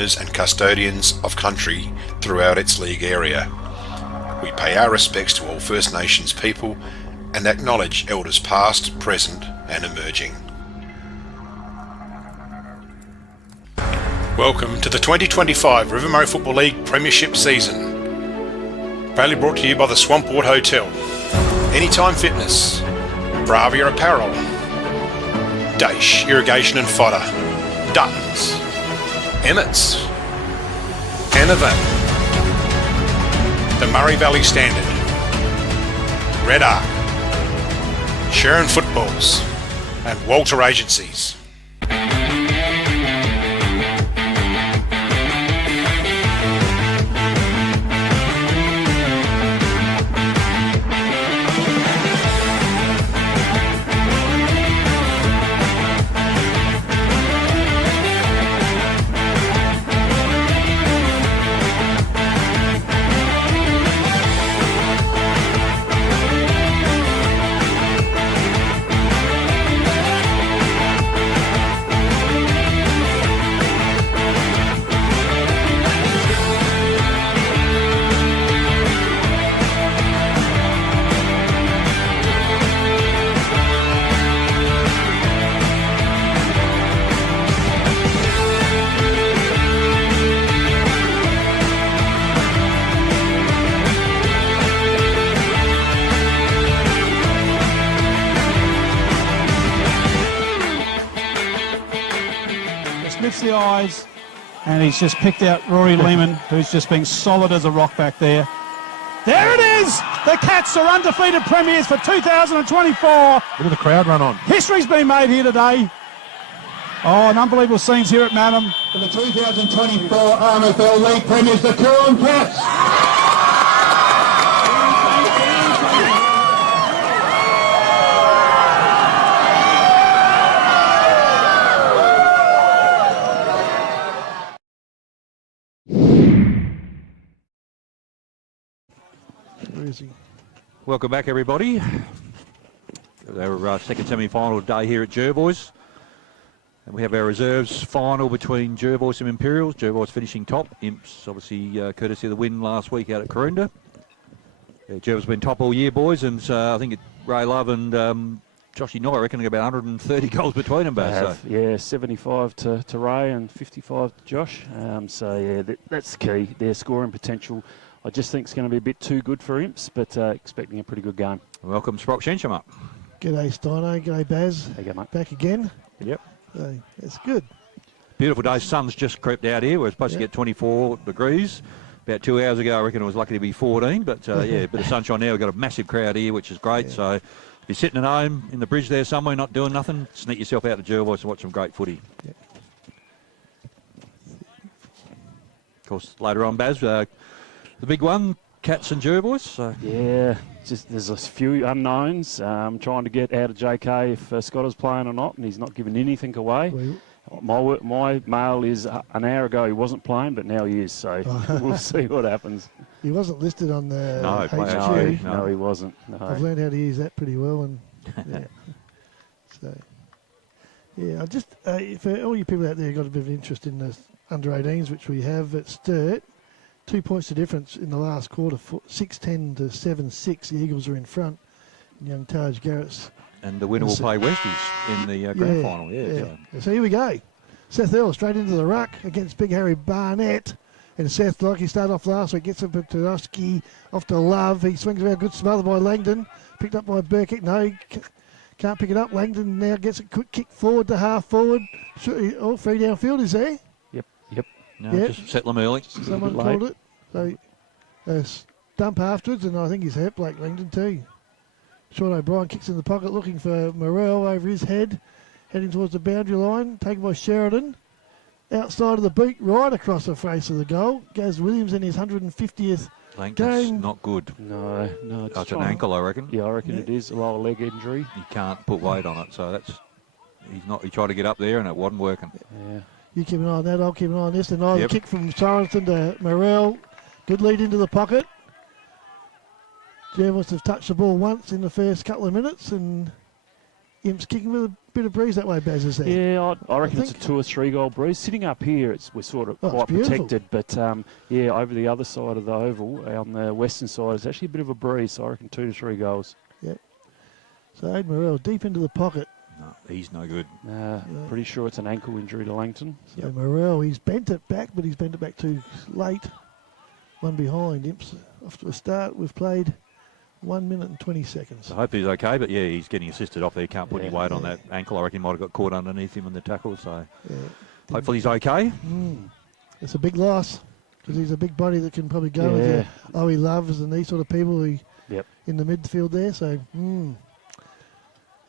and custodians of country throughout its league area. We pay our respects to all First Nations people and acknowledge elders past, present and emerging. Welcome to the 2025 River Murray Football League Premiership season. Proudly brought to you by the Swamport Hotel, Anytime Fitness, Bravia Apparel, Daesh Irrigation and Fodder, Duttons, Emmett's, Canavan, the Murray Valley Standard, Red Arc, Sharon Footballs and Walter Agencies. The eyes, and he's just picked out Rory Lehman, who's just been solid as a rock back there. There it is! The Cats are undefeated premiers for 2024. Look at the crowd run on. History's been made here today. Oh, an unbelievable scenes here at Madam. For the 2024 RMFL League premiers, the Coorong Cats. Welcome back, everybody. Our second semi-final day here at Jervois. And we have our reserves final between Jervois and Imperials. Jervois finishing top. Imps, obviously, courtesy of the win last week out at Karoonda. Jervois been top all year, boys, and I think Ray Love and Joshy Knight, I reckon, about 130 goals between them, Baz. Yeah, 75 to Ray and 55 to Josh. That's the key. Their scoring potential, I just think it's going to be a bit too good for Imps, but expecting a pretty good game. Welcome, Sprock Shensham up. G'day, Steino. G'day, Baz. How you go, mate? Back again. Yep. That's good. Beautiful day. Sun's just crept out here. We're supposed to get 24 degrees. About 2 hours ago, I reckon it was lucky to be 14. But, yeah, a bit of sunshine now. We've got a massive crowd here, which is great. Yeah. So if you're sitting at home in the bridge there somewhere, not doing nothing, sneak yourself out to Jervois and watch some great footy. Yeah. Of course, later on, Baz, the big one, Cats and Jervois. So. Yeah, just there's a few unknowns. Trying to get out of JK if Scott is playing or not, and he's not giving anything away. My mail is an hour ago he wasn't playing, but now he is, so we'll see what happens. He wasn't listed on the HQ. No, he wasn't. No. I've learned how to use that pretty well, and yeah. So, yeah, I just for all you people out there who got a bit of interest in the under-18s, which we have at Sturt, 2 points of difference in the last quarter, 6-10 to 7-6. The Eagles are in front. And young Taj Garrett's. And the winner will play Westies in the grand final. Yeah. So here we go. Seth Earl straight into the ruck against Big Harry Barnett. And Seth, like he started off last week, gets up to Tudowski, off to Love. He swings around, good smother by Langdon. Picked up by Burkitt. No, he can't pick it up. Langdon now gets a quick kick forward to half forward. Oh, free downfield is there. Yep. No, just settle them early. Someone called it. So dump afterwards, and I think he's hurt Blake Langdon too. Sean O'Brien kicks in the pocket, looking for Morrell over his head, heading towards the boundary line, taken by Sheridan. Outside of the beat, right across the face of the goal, goes Williams in his 150th Langton's game. not good. No. It's an ankle, I reckon. Yeah, I reckon it is a lower leg injury. He can't put weight on it, so he's not. He tried to get up there and it wasn't working. Yeah. You keep an eye on that, I'll keep an eye on this. And the kick from Sorensen to Morrell. Good lead into the pocket. Jervois have touched the ball once in the first couple of minutes, and Imps kicking with bit of breeze that way, Baz, is there? Yeah, I reckon it's a think. 2 or 3 goal breeze. Sitting up here, we're sort of Oh, quite it's beautiful. protected, but yeah, over the other side of the oval, on the western side, it's actually a bit of a breeze. So I reckon 2 to 3 goals. Yeah. So Aid Morrell deep into the pocket. No, he's no good. Pretty sure it's an ankle injury to Langton. So Morrell, he's bent it back, but he's bent it back too late. One behind. Imps off to a start. We've played 1 minute and 20 seconds. So I hope he's okay, but yeah, he's getting assisted off there. Can't put any weight on Yeah. that ankle. I reckon he might have got caught underneath him in the tackle, so Yeah. hopefully he's okay. It's a big loss because he's a big body that can probably go with Yeah. he loves and these sort of people Yep. in the midfield there. So,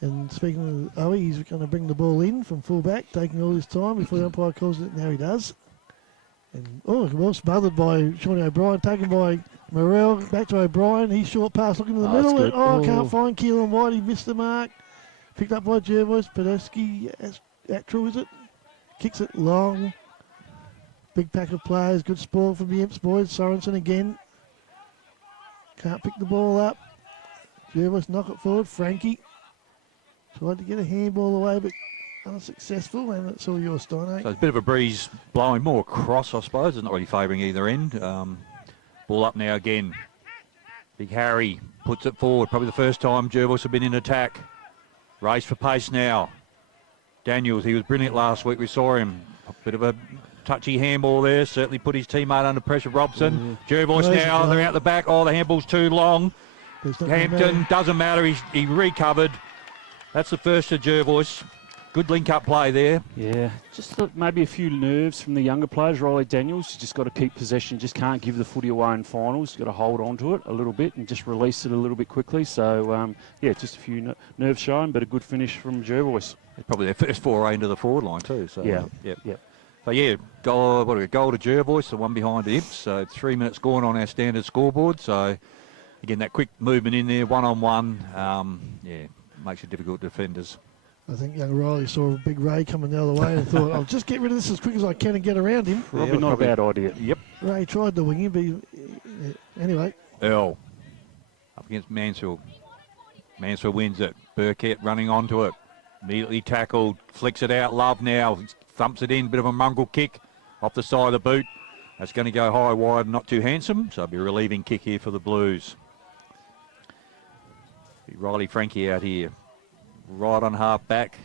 And speaking of Owie, he's going to bring the ball in from full back, taking all his time before the umpire calls it. Now he does. And well smothered by Shawnee O'Brien, taken by Morrell, back to O'Brien. He's short pass, looking in the Oh, that's middle. good. And, can't Oh. find Keelan White. He missed the mark. Picked up by Jervois. Podolski, Attrell, is it? Kicks it long. Big pack of players. Good spoil from the Imps boys. Sorensen again. Can't pick the ball up. Jervois knock it forward. Frankie tried to get a handball away, but unsuccessful. And it's all yours, Stein. So it's a bit of a breeze blowing more across, I suppose. It's not really favouring either end. Ball up now again. Big Harry puts it forward. Probably the first time Jervois have been in attack. Race for pace now. Daniels, he was brilliant last week. We saw him. A bit of a touchy handball there. Certainly put his teammate under pressure, Robson. Jervois Crazy now, goal. they're out the back. Oh, the handball's too long. But it's not gonna Hampton, matter. doesn't matter. He recovered. That's the first to Jervois. Good link-up play there. Yeah, just maybe a few nerves from the younger players. Riley Daniels, you just got to keep possession. Just can't give the footy away in finals. You've got to hold on to it a little bit and just release it a little bit quickly. So, yeah, just a few nerves showing, but a good finish from Jervois. It's probably their first foray into the forward line too. So Yeah. Yep. Yep. So yeah, goal to Jervois, the one behind the Imps. So 3 minutes gone on our standard scoreboard. So again, that quick movement in there, one-on-one, yeah, makes it difficult to defenders. I think young Riley saw a big Ray coming the other way and thought, I'll just get rid of this as quick as I can and get around him. Probably not a bad idea. Yep. Ray tried to wing him, but anyway. Earl up against Mansfield. Mansfield wins it. Burkett running onto it. Immediately tackled. Flicks it out. Love now. Thumps it in. Bit of a mongrel kick off the side of the boot. That's going to go high, wide, not too handsome. So it'll be a relieving kick here for the Blues. Riley Frankie out here. Right on half back.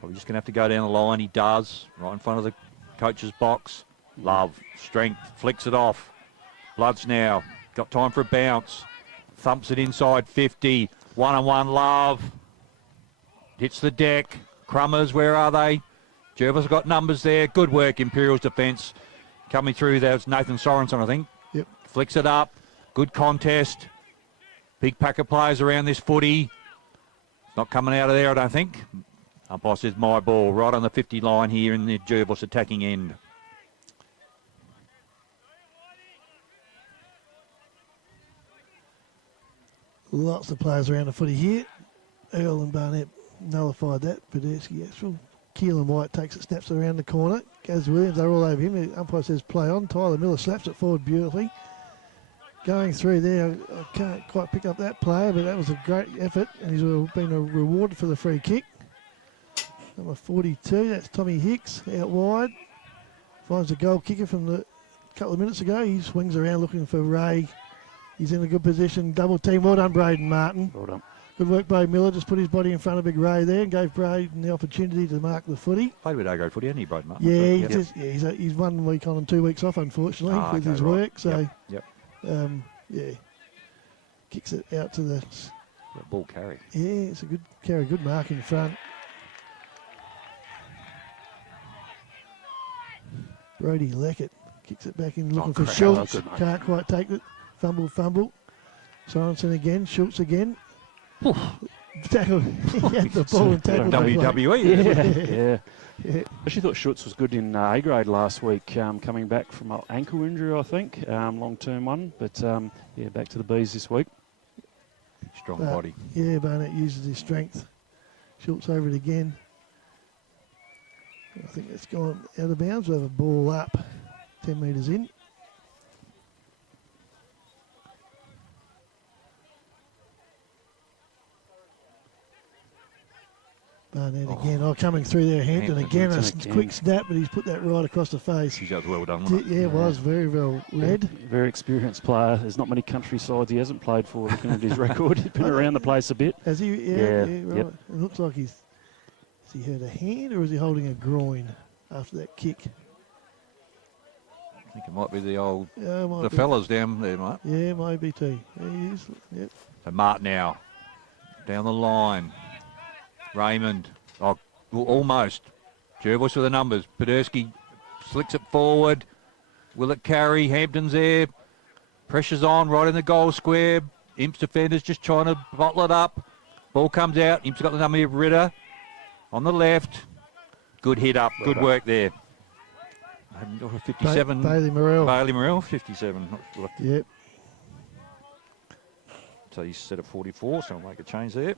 Probably just going to have to go down the line. He does. Right in front of the coach's box. Love. Strength. Flicks it off. Bloods now. Got time for a bounce. Thumps it inside 50. One-on-one Love. Hits the deck. Crummers, where are they? Jervis got numbers there. Good work, Imperials defence. Coming through, there's Nathan Sorensen, I think. Yep. Flicks it up. Good contest. Big pack of players around this footy. It's not coming out of there, I don't think. Umpire says my ball right on the 50 line here in the Jervis attacking end. Lots of players around the footy here. Earl and Barnett nullified that. Podolski, Attrell. Keelan White takes it, snaps it around the corner. Gaz Williams, they're all over him. The umpire says play on. Tyler Miller slaps it forward beautifully. Going through there, I can't quite pick up that player, but that was a great effort, and he's been rewarded for the free kick. Number 42, that's Tommy Hicks, out wide. Finds a goal kicker from a couple of minutes ago. He swings around looking for Ray. He's in a good position. Double team. Well done, Braden Martin. Well done. Good work, Braden Miller. Just put his body in front of Big Ray there and gave Braden the opportunity to mark the footy. Played with Agro footy, hasn't he, Braden Martin? Yeah, he's 1 week on and 2 weeks off, unfortunately, with okay, his right. work. So, Yep. yeah, kicks it out to the. Ball carry. Yeah, it's a good carry, good mark in front. Brody Leckett kicks it back in, looking for crap. Schultz. Good, mate. Can't quite take it. Fumble. Sorensen again. Schultz again. Tackle. He had the ball and tackled the bloke. WWE. Yeah. Actually thought Schutz was good in A grade last week, coming back from an ankle injury, I think, long-term one. But, yeah, back to the Bees this week. Strong body. Yeah, Barnett uses his strength. Schultz over it again. I think it's gone out of bounds. We have a ball up 10 metres in. Barnett again. Oh, coming through there, Hampton again. A quick snap, but he's put that right across the face. That was well done, wasn't it? Yeah, it was very well read. Very experienced player. There's not many country sides he hasn't played for, looking at his record. He's been around the place a bit. Has he? Yeah, right. Yep. It looks like has he hurt a hand or is he holding a groin after that kick? I think it might be the old, Yeah, the fellas down there, mate. Yeah, maybe too. Yeah, he is. Yep. So Mart now, down the line. Raymond, oh, almost. Jervois with the numbers. Poderski slicks it forward. Will it carry? Hampton's there. Pressure's on right in the goal square. Imps defenders just trying to bottle it up. Ball comes out. Imps got the number of Ritter on the left. Good hit up. Good work there. 57. Bailey Morrell. Bailey Morrell, 57. Not sure. Yep. So he's set at 44, so I'll make a change there.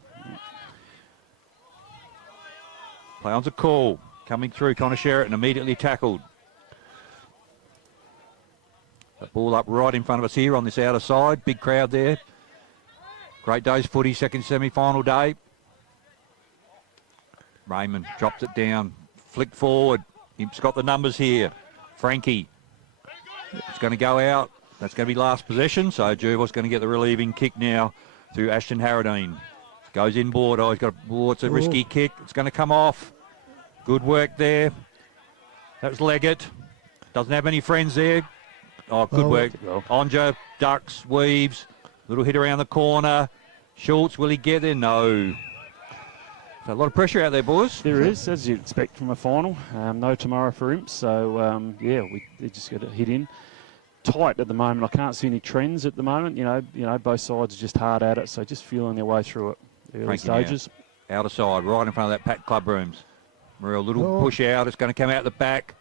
Play on's a call. Coming through, Connor Sheraton immediately tackled. The ball up right in front of us here on this outer side. Big crowd there. Great day's footy, second semi-final day. Raymond drops it down. Flick forward. Imp's got the numbers here. Frankie. It's going to go out. That's going to be last possession. So Jervois going to get the relieving kick now through Ashton Harradine. Goes inboard. Oh, he's got it's a risky kick. It's going to come off. Good work there. That was Leggett. Doesn't have any friends there. Oh, good work. Onja ducks, weaves. Little hit around the corner. Schultz, will he get there? No. So a lot of pressure out there, boys. There is, as you'd expect from a final. No tomorrow for Imps. So, they just got to hit in. Tight at the moment. I can't see any trends at the moment. You know, both sides are just hard at it. So just feeling their way through it. Early stages. Outer side, right in front of that packed club rooms. Morrell, little push out. It's going to come out the back.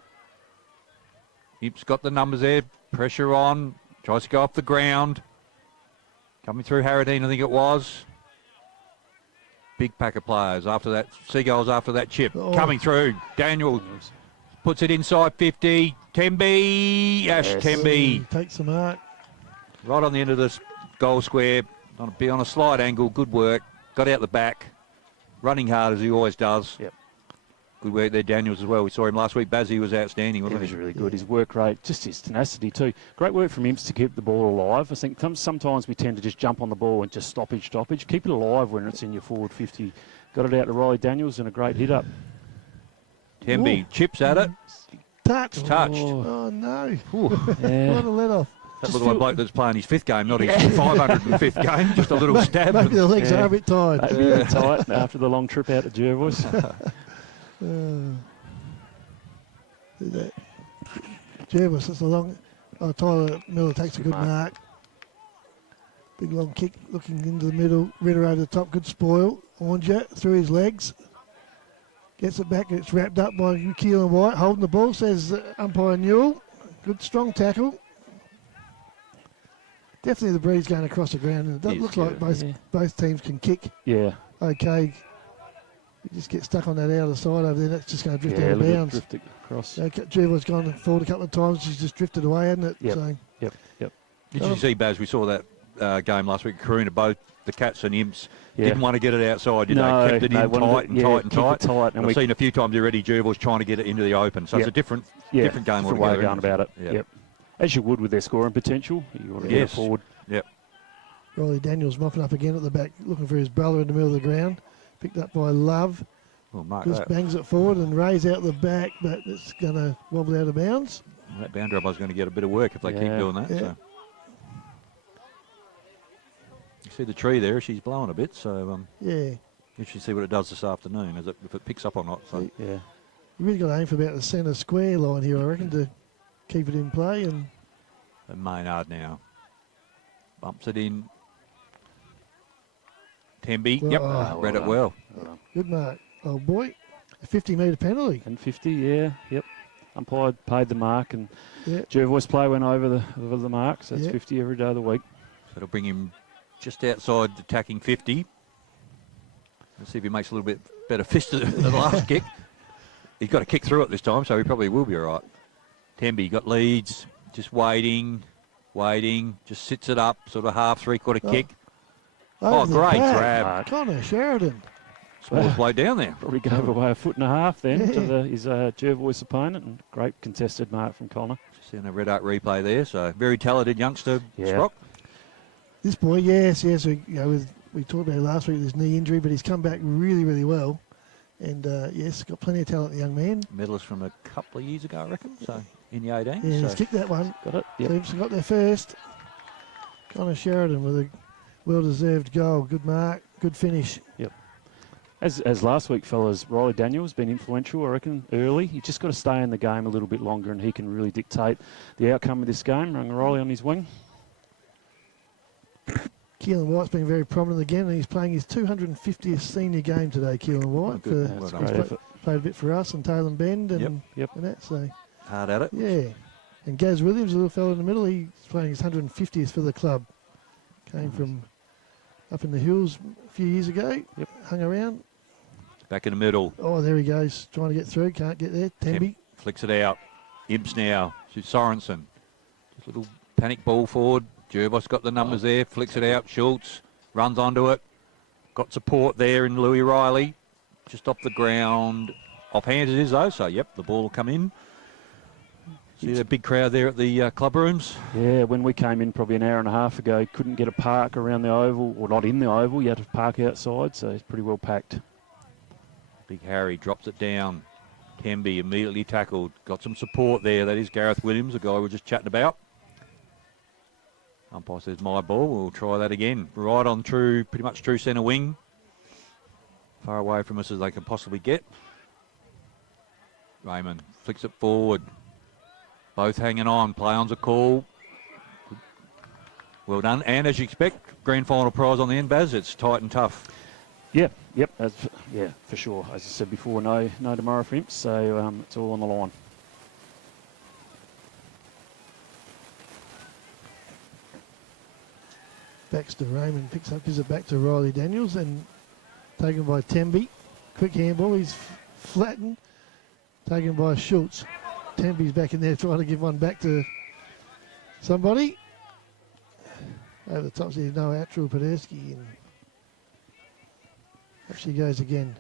Imp's got the numbers there. Pressure on. Tries to go off the ground. Coming through Harradine, I think it was. Big pack of players after that. Seagulls after that chip. Coming through. Daniel puts it inside 50. Temby. Ash Temby. Takes the mark. Right on the end of this goal square. Be on a slide angle. Good work. Got out the back. Running hard as he always does. Yep. Good work there, Daniels, as well. We saw him last week. Bazzi was outstanding, wasn't he? He was really good. His work rate, just his tenacity too. Great work from Imps to keep the ball alive. I think sometimes we tend to just jump on the ball and just stoppage. Keep it alive when it's in your forward 50. Got it out to Riley Daniels and a great hit up. Temby chips at it. Touched. Oh no. Yeah. What a let off. That was like a bloke that's playing his fifth game, not his 505th game. Just a little stab. Maybe the legs are a bit tired. Maybe a bit tight after the long trip out to Jervois. Jervois, that's a long. Tyler Miller takes a good mark. Big long kick looking into the middle. Ritter over the top. Good spoil. Ornger through his legs. Gets it back. It's wrapped up by Keelan White. Holding the ball, says umpire Newell. Good strong tackle. Definitely the breeze going across the ground. And it does look like both teams can kick. Yeah. Okay. You just get stuck on that outer side over there. That's just going to drift out of bounds. Drift across. Jervois gone forward a couple of times. She's just drifted away, hasn't it? Yep. So. Yep. Did you see, Baz? We saw that game last week. Karuna, both the Cats and Imps didn't want to get it outside, did they? Kept it in tight. And I've seen a few times already Jervois trying to get it into the open. So it's a different game different way of going about it. Yep. As you would with their scoring potential. You want to get it forward. Yep. Riley Daniels mopping up again at the back, looking for his brother in the middle of the ground. Picked up by Love. Just bangs it forward and Ray's out the back, but it's going to wobble out of bounds. That boundary is going to get a bit of work if they keep doing that. Yeah. So. You see the tree there, she's blowing a bit, so you should see what it does this afternoon, if it picks up or not. So. Yeah. You really got to aim for about the centre square line here, I reckon, to keep it in play. And Maynard now bumps it in. Temby, read it well. Good mark, old boy. A 50-metre penalty. And 50, yep. Umpire paid the mark, and Jervois play went over the mark, so it's 50 every day of the week. So it'll bring him just outside attacking 50. Let's see if he makes a little bit better fist of the last kick. He's got to kick through it this time, so he probably will be all right. Temby got leads, just waiting, just sits it up, sort of half, three-quarter kick. Great grab. Connor Sheridan. Small play down there. Probably gave away a 1.5 then Yeah. to his Jervois opponent, and great contested mark from Connor. Seeing the red arc replay there, so very talented youngster, Yeah. Sprock. This boy, yes. We talked about it last week with his knee injury, but he's come back really, really well. And yes, got plenty of talent, the young man. Medalist from a couple of years ago, I reckon, so in the 18. Yeah, so he's kicked that one. Got it? Yep. Teams got there first. Connor Sheridan with a well-deserved goal. Good mark, good finish. As last week, fellas, Riley Daniels been influential, I reckon, early. He's just got to stay in the game a little bit longer, and he can really dictate the outcome of this game. Riley on his wing. Keelan White's been very prominent again, and he's playing his 250th senior game today, Keelan White. Oh, good. For- Well That's done. great He's effort. played a bit for us and Taylor Bend and, Yep. and that, so hard at it. yeah. And Gaz Williams, a little fellow in the middle, he's playing his 150th for the club. Came from up in the hills a few years ago, Yep. hung around. Back in the middle. Oh, there he goes, trying to get through, can't get there. Temby. Flicks it out. Imps now to Sorensen. Just a little panic ball forward. Jervois got the numbers there. Flicks it out. Schultz runs onto it. Got support there in Louis Riley. Just off the ground. Offhand it is though, so yep, the ball will come in. See the big crowd there at the club rooms. Yeah, when we came in probably an hour and a half ago, couldn't get a park around the oval, or not in the oval. You had to park outside, so it's pretty well packed. Big Harry drops it down. Temby immediately tackled. Got some support there. That is Gareth Williams, the guy we were just chatting about. Umpire says my ball. We'll try that again. Right on true, pretty much true centre wing. Far away from us as they can possibly get. Raymond flicks it forward. Both hanging on. Play on's a call. Well done. And as you expect, grand final prize on the end, Baz. It's tight and tough. Yep, yeah, for sure. As I said before, no tomorrow for Imps, so it's all on the line. Baxter Raymond gives it back to Riley Daniels and taken by Temby. Quick handball, he's flattened. Taken by Schultz. Temby's back in there trying to give one back to somebody. Over the top, there's no Attrell Podolsky, and up she goes again.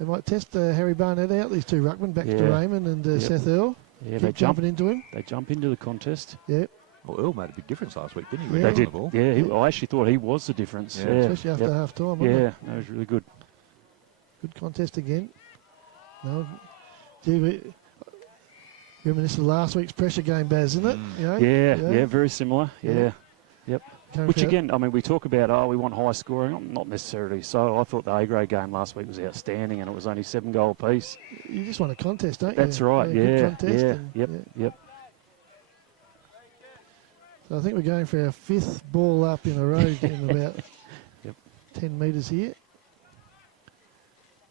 They might test Harry Barnett out, these two ruckmen, back to Yeah. Raymond and Yep. Seth Earl. Yeah, Keep jumping into him. They jump into the contest. Yep, Well, Earl made a big difference last week, didn't he? Yeah. When They he did. was on the ball. Yeah, I actually thought he was the difference. Yeah. Yeah, especially after Yep. half time. wasn't it? Yeah, that was really good. Good contest again. No, gee, we reminisce of last week's pressure game, Baz, isn't it? You know? Yeah, very similar. Yeah. Yeah. Came Which out- again, I mean, we talk about, we want high scoring. Not necessarily so. I thought the A-grade game last week was outstanding, and it was only 7 goal apiece. you just want a contest, don't you? That's right. Good Yeah, contest yeah, and- yep, yeah. yep. So I think we're going for our 5th ball up in a row in about Yep. 10 metres here.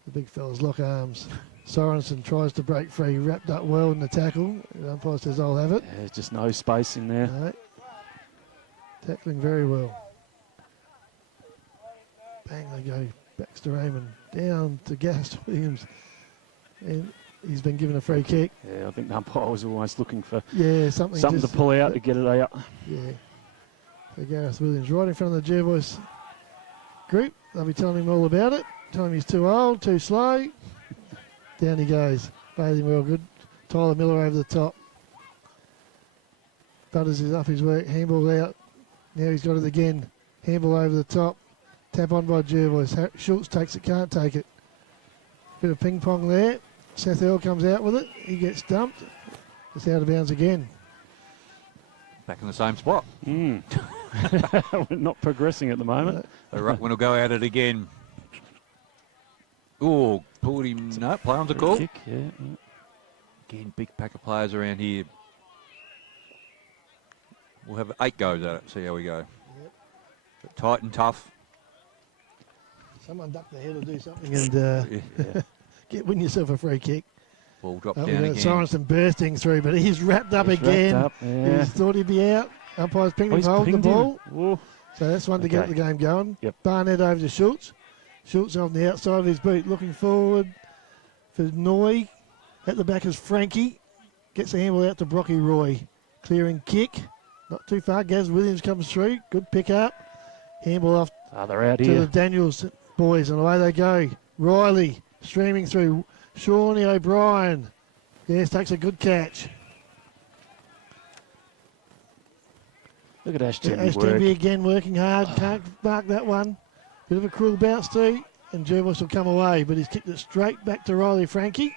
The big fellas lock arms. Sorensen tries to break free, wrapped up well in the tackle. The umpire says, I'll have it. Yeah, there's just no space in there. No. Tackling very well. Bang, they go. Baxter Raymond down to Gas Williams. And he's been given a free kick. Yeah, I think the umpire was almost looking for Yeah, something something just, to pull out to get it out. Yeah. So Gareth Williams right in front of the Jervois group. They'll be telling him all about it. Telling him he's too old, too slow. Down he goes. Bathing well good. Tyler Miller over the top. Butters is up his work. Handball out. Now he's got it again. Handball over the top. Tap on by Jervois. Schultz takes it, can't take it. Bit of ping pong there. Seth Earl comes out with it. He gets dumped. It's out of bounds again. Back in the same spot. We're not progressing at the moment. The ruckman will go at it again. Oh, pulled him. No, play on the call. Kick, yeah. Again, big pack of players around here. We'll have 8 goes at it. See how we go. But tight and tough. Someone duck the head or do something and win yourself a free kick. Ball dropped Oh, down we got again. Sorensen bursting through, but he's wrapped up He's again. wrapped up, yeah. He's thought he'd be out. Umpire's pinged Oh, him, he's holding the pinged him. ball. Whoa. So that's one to get Okay. the game going. Yep. Barnett over to Schultz. Schultz on the outside of his boot, looking forward for Noy. At the back is Frankie. Gets the handball out to Brocky Roy. Clearing kick. Not too far. Gaz Williams comes through. Good pick up. Handball off They're out to here. the Daniels boys, and away they go. Riley streaming through. Shawnee O'Brien. Yes, takes a good catch. Look at Ash Yeah, Timby Ash work. Timby again working hard. Can't mark that one. Bit of a cruel bounce too. And Jervois will come away, but he's kicked it straight back to Riley Frankie.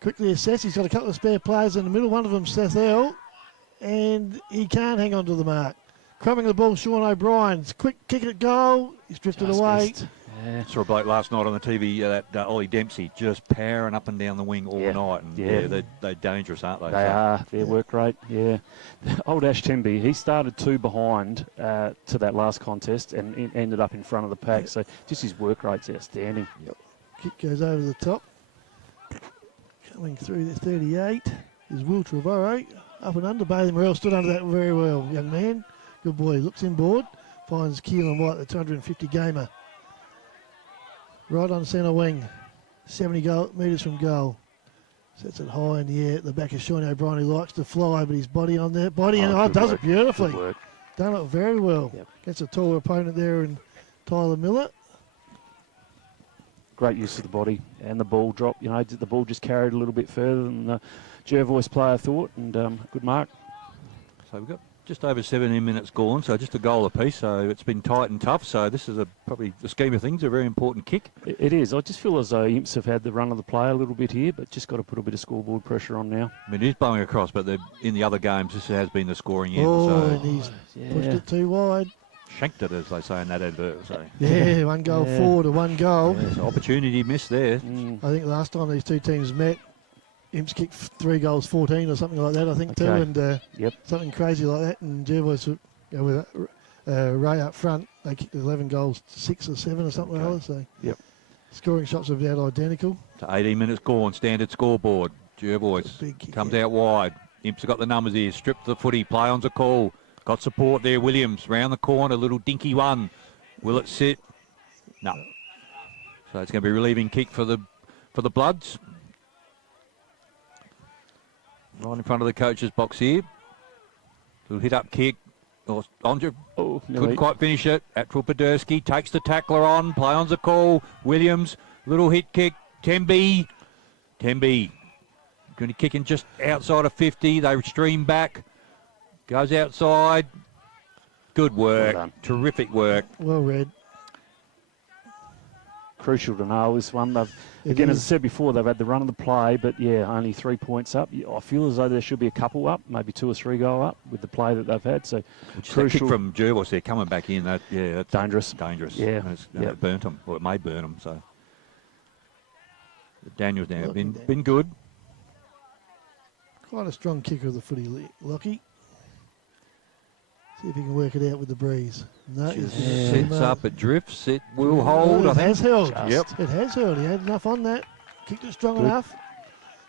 Quickly assessed. He's got a couple of spare players in the middle. One of them, Seth Earl. And he can't hang on to the mark. Crumbing the ball, Sean O'Brien's quick kick at goal. He's drifted Just away. missed. Yeah. Saw a bloke last night on the TV, that Ollie Dempsey, just powering up and down the wing all night. And they're dangerous, aren't they? They are. Their work rate, yeah. Old Ash Timby, he started 2 behind to that last contest and ended up in front of the pack. So just his work rate's outstanding. Yep. Kick goes over the top. Coming through the 38 is Will Trevorrow. Up and under. Bailey Morrell stood under that very well, young man. Good boy. Looks inboard. Finds Keelan White, the 250 gamer. Right on centre wing. 70 metres from goal. Sets it high in the air at the back of Sean O'Brien, who likes to fly, but his body on there. Does it beautifully. Good work. Done it very well. Yep. Gets a taller opponent there in Tyler Miller. Great use of the body and the ball drop. You know, the ball just carried a little bit further than the Jervois player thought, and good mark. So we've got just over 17 minutes gone, so just a goal apiece. So it's been tight and tough. So this is probably the scheme of things, a very important kick. It is. I just feel as though Imps have had the run of the play a little bit here, but just got to put a bit of scoreboard pressure on now. I mean, it is blowing across, but in the other games, this has been the scoring end. And So he's pushed it too wide. shanked it, as they say in that advert. So Yeah, 1 goal forward to 1 goal. yeah, so opportunity missed there. I think last time these two teams met, Imps kicked 3 goals 14 or something like that, I think, too, and something crazy like that. And Jervois, with Ray up front, they kicked 11 goals 6 or 7 or something like that. So scoring shots are about identical. To 18 minutes gone, standard scoreboard. Jervois comes out wide. Imps have got the numbers here. Stripped the footy. Play on's a call. Got support there. Williams round the corner. Little dinky one. Will it sit? No. So it's going to be a relieving kick for the Bloods. Right in front of the coach's box here. Little hit-up kick. Andre couldn't quite finish it. Atwell Poderski takes the tackler on. Play on's a call. Williams, little hit kick. Temby going to kick in just outside of 50. They stream back. Goes outside. Good work. Well done. Terrific work. Well read. Crucial to nail this one. Again, as I said before, they've had the run of the play, but only 3 points up. I feel as though there should be a couple up, maybe 2 or 3 go up with the play that they've had. So Crucial. That kick from Jervois there coming back in. That's dangerous. Yeah, it burnt them, or it may burn them. So Daniel's now been good. Quite a strong kicker of the footy, Lockie. See if he can work it out with the breeze. No, Sits up, it drifts, it will hold. It has held. Yep. It has held. He had enough on that. Kicked it strong enough.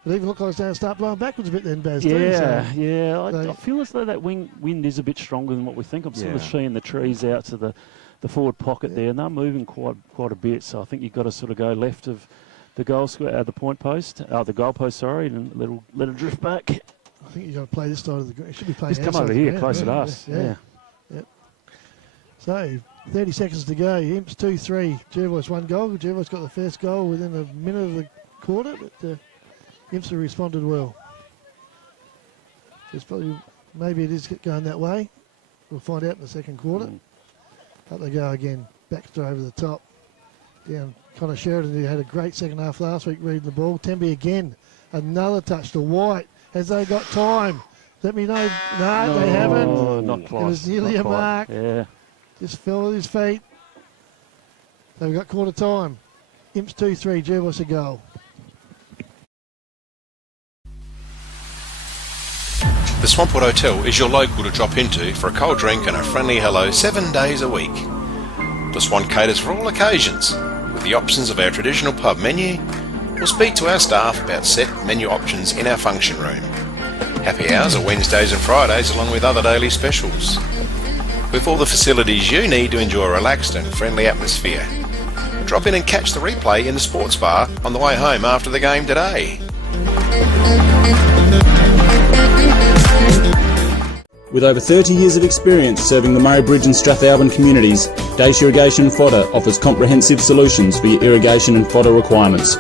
It even looked like it's going to start blowing backwards a bit then, Baz. I feel as though that wind is a bit stronger than what we think. I'm sort of seeing the trees out to the forward pocket there, and they're moving quite a bit. So I think you've got to sort of go left of the goal square, the point post, the goal post, sorry, and let it drift back. I think you've got to play this side of the ground. It should be playing Just come over here, close to us. Yeah. So, 30 seconds to go. Imps 2-3. Jervois 1 goal. Jervois got the first goal within a minute of the quarter, but Imps have responded well. It's probably, maybe it is going that way. We'll find out in the second quarter. Up they go again. Baxter over the top. Down Connor Sheridan, who had a great second half last week reading the ball. Temby again. Another touch to White. Has they got time? Let me know. No, they haven't. Not close. It was nearly a mark. Yeah. Just fell at his feet. So we've got quarter time. Imps 2-3, Jervois a goal. The Swampwood Hotel is your local to drop into for a cold drink and a friendly hello 7 days a week. The Swan caters for all occasions, with the options of our traditional pub menu. We'll speak to our staff about set menu options in our function room. Happy hours are Wednesdays and Fridays along with other daily specials. With all the facilities you need to enjoy a relaxed and friendly atmosphere. Drop in and catch the replay in the sports bar on the way home after the game today. With over 30 years of experience serving the Murray Bridge and Strathalbyn communities, Dace Irrigation and Fodder offers comprehensive solutions for your irrigation and fodder requirements.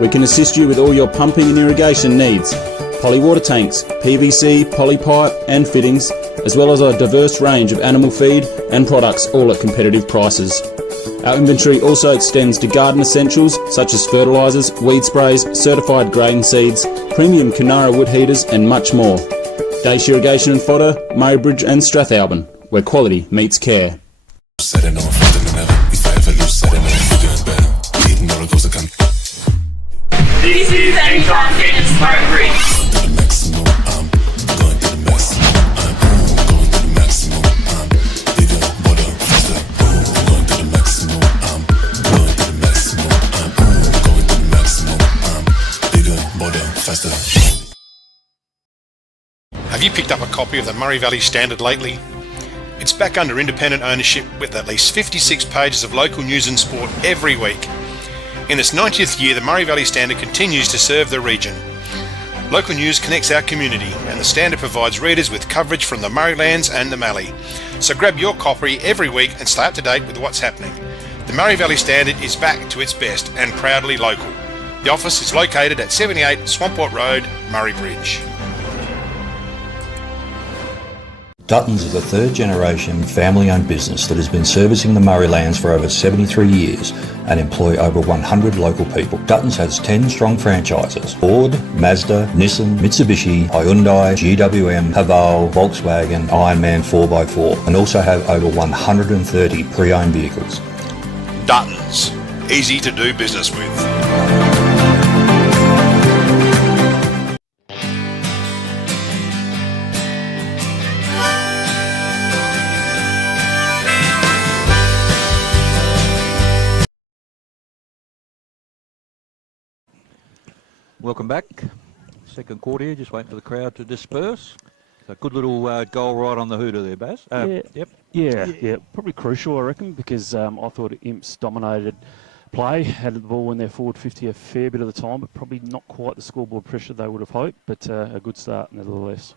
We can assist you with all your pumping and irrigation needs, poly water tanks, PVC, poly pipe and fittings, as well as a diverse range of animal feed and products, all at competitive prices. Our inventory also extends to garden essentials such as fertilisers, weed sprays, certified grain seeds, premium Canara wood heaters and much more. Dace Irrigation and Fodder, Murray Bridge and Strathalbyn, where quality meets care. This is Anytime Fitness Murray Bridge. Have you picked up a copy of the Murray Valley Standard lately? It's back under independent ownership with at least 56 pages of local news and sport every week. In its 90th year, the Murray Valley Standard continues to serve the region. Local news connects our community, and the Standard provides readers with coverage from the Murraylands and the Mallee. So grab your copy every week and stay up to date with what's happening. The Murray Valley Standard is back to its best and proudly local. The office is located at 78 Swamport Road, Murray Bridge. Duttons is a third-generation family-owned business that has been servicing the Murraylands for over 73 years and employ over 100 local people. Duttons has 10 strong franchises: Ford, Mazda, Nissan, Mitsubishi, Hyundai, GWM, Haval, Volkswagen, Ironman 4x4, and also have over 130 pre-owned vehicles. Duttons, easy to do business with. Welcome back. Second quarter here, just waiting for the crowd to disperse. So good little goal right on the hooter there, Baz. Yeah, probably crucial, I reckon, because I thought Imps dominated play, had the ball in their forward 50 a fair bit of the time, but probably not quite the scoreboard pressure they would have hoped, but a good start nevertheless.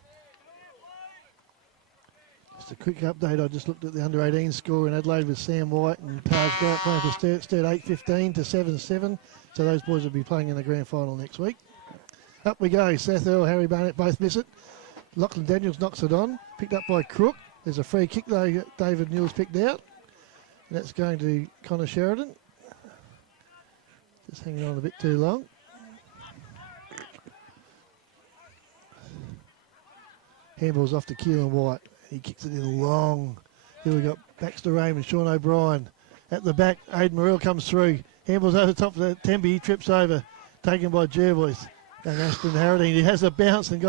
Just a quick update, I just looked at the under-18 score in Adelaide with Sam White and Taj Garrett playing for Sturt 8-15 to 7-7. So those boys will be playing in the grand final next week. Up we go. Seth Earl, Harry Barnett both miss it. Lachlan Daniels knocks it on. Picked up by Crook. There's a free kick though David Newell's picked out. And that's going to Connor Sheridan. Just hanging on a bit too long. Handball's off to Keelan White. He kicks it in long. Here we got Baxter Raymond, Sean O'Brien. At the back, Aidan Morrell comes through. Handball's over the top of the Temby. He trips over. Taken by Jervois. And Aston Harradine. He has a bounce and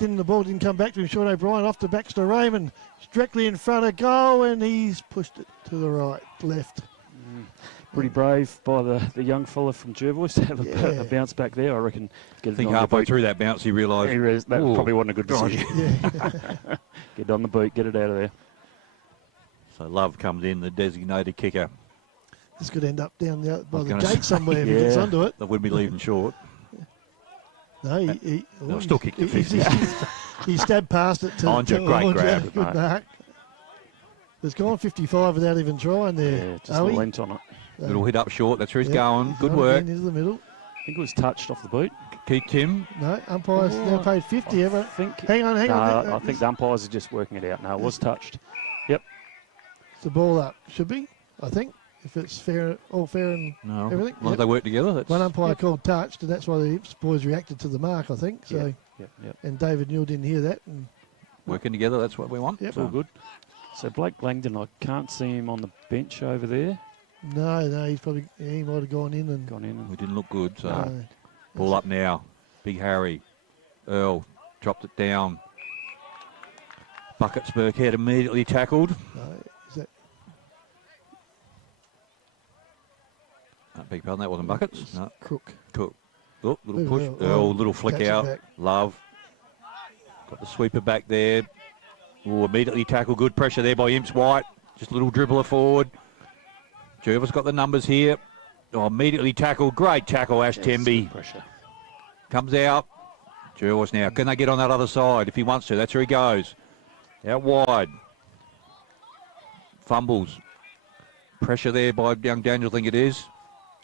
the ball didn't come back to him. Sean O'Brien off to Baxter Raymond. Directly in front of goal, and he's pushed it to the right, left. Pretty brave by the young fella from Jervois to have a bounce back there, I reckon. I think halfway through that bounce he realised that probably wasn't a good decision. Get on the boot, get it out of there. So Love comes in, the designated kicker. This could end up down by the gate somewhere if he gets onto it. That would be leaving short. No, they'll still kick the 50. He stabbed past it to Onja, great grab. Good mark. It's gone 55 without even trying there. Yeah, just lent on it. Little hit up short, that's where he's going. Good work. Into the middle. I think it was touched off the boot. Kicked him. No, umpires now paid 50. Hang on. I think the umpires are just working it out. No, it was touched. Yep. It's the ball up. Should be, I think. If it's fair, all fair and everything. Well, they work together. That's one umpire called touched, and that's why the Imps boys reacted to the mark, I think. So, and David Newell didn't hear that. And working together, that's what we want. Yep. All good. So Blake Langdon, I can't see him on the bench over there. No, he's probably he might have gone in. We didn't look good. So ball up now. Big Harry, Earl dropped it down. Buckets Burkhead immediately tackled. Is that? Big pardon, that wasn't Buckets. No. Cook. Look, little push. Earl, little flick out. Love. Got the sweeper back there. Ooh, immediately tackle. Good pressure there by Imps White. Just a little dribbler forward. Jervois got the numbers here. Oh, immediately tackled. Great tackle, Ash Temby. Pressure. Comes out. Jervois now. Can they get on that other side if he wants to? That's where he goes. Out wide. Fumbles. Pressure there by young Daniel, I think it is.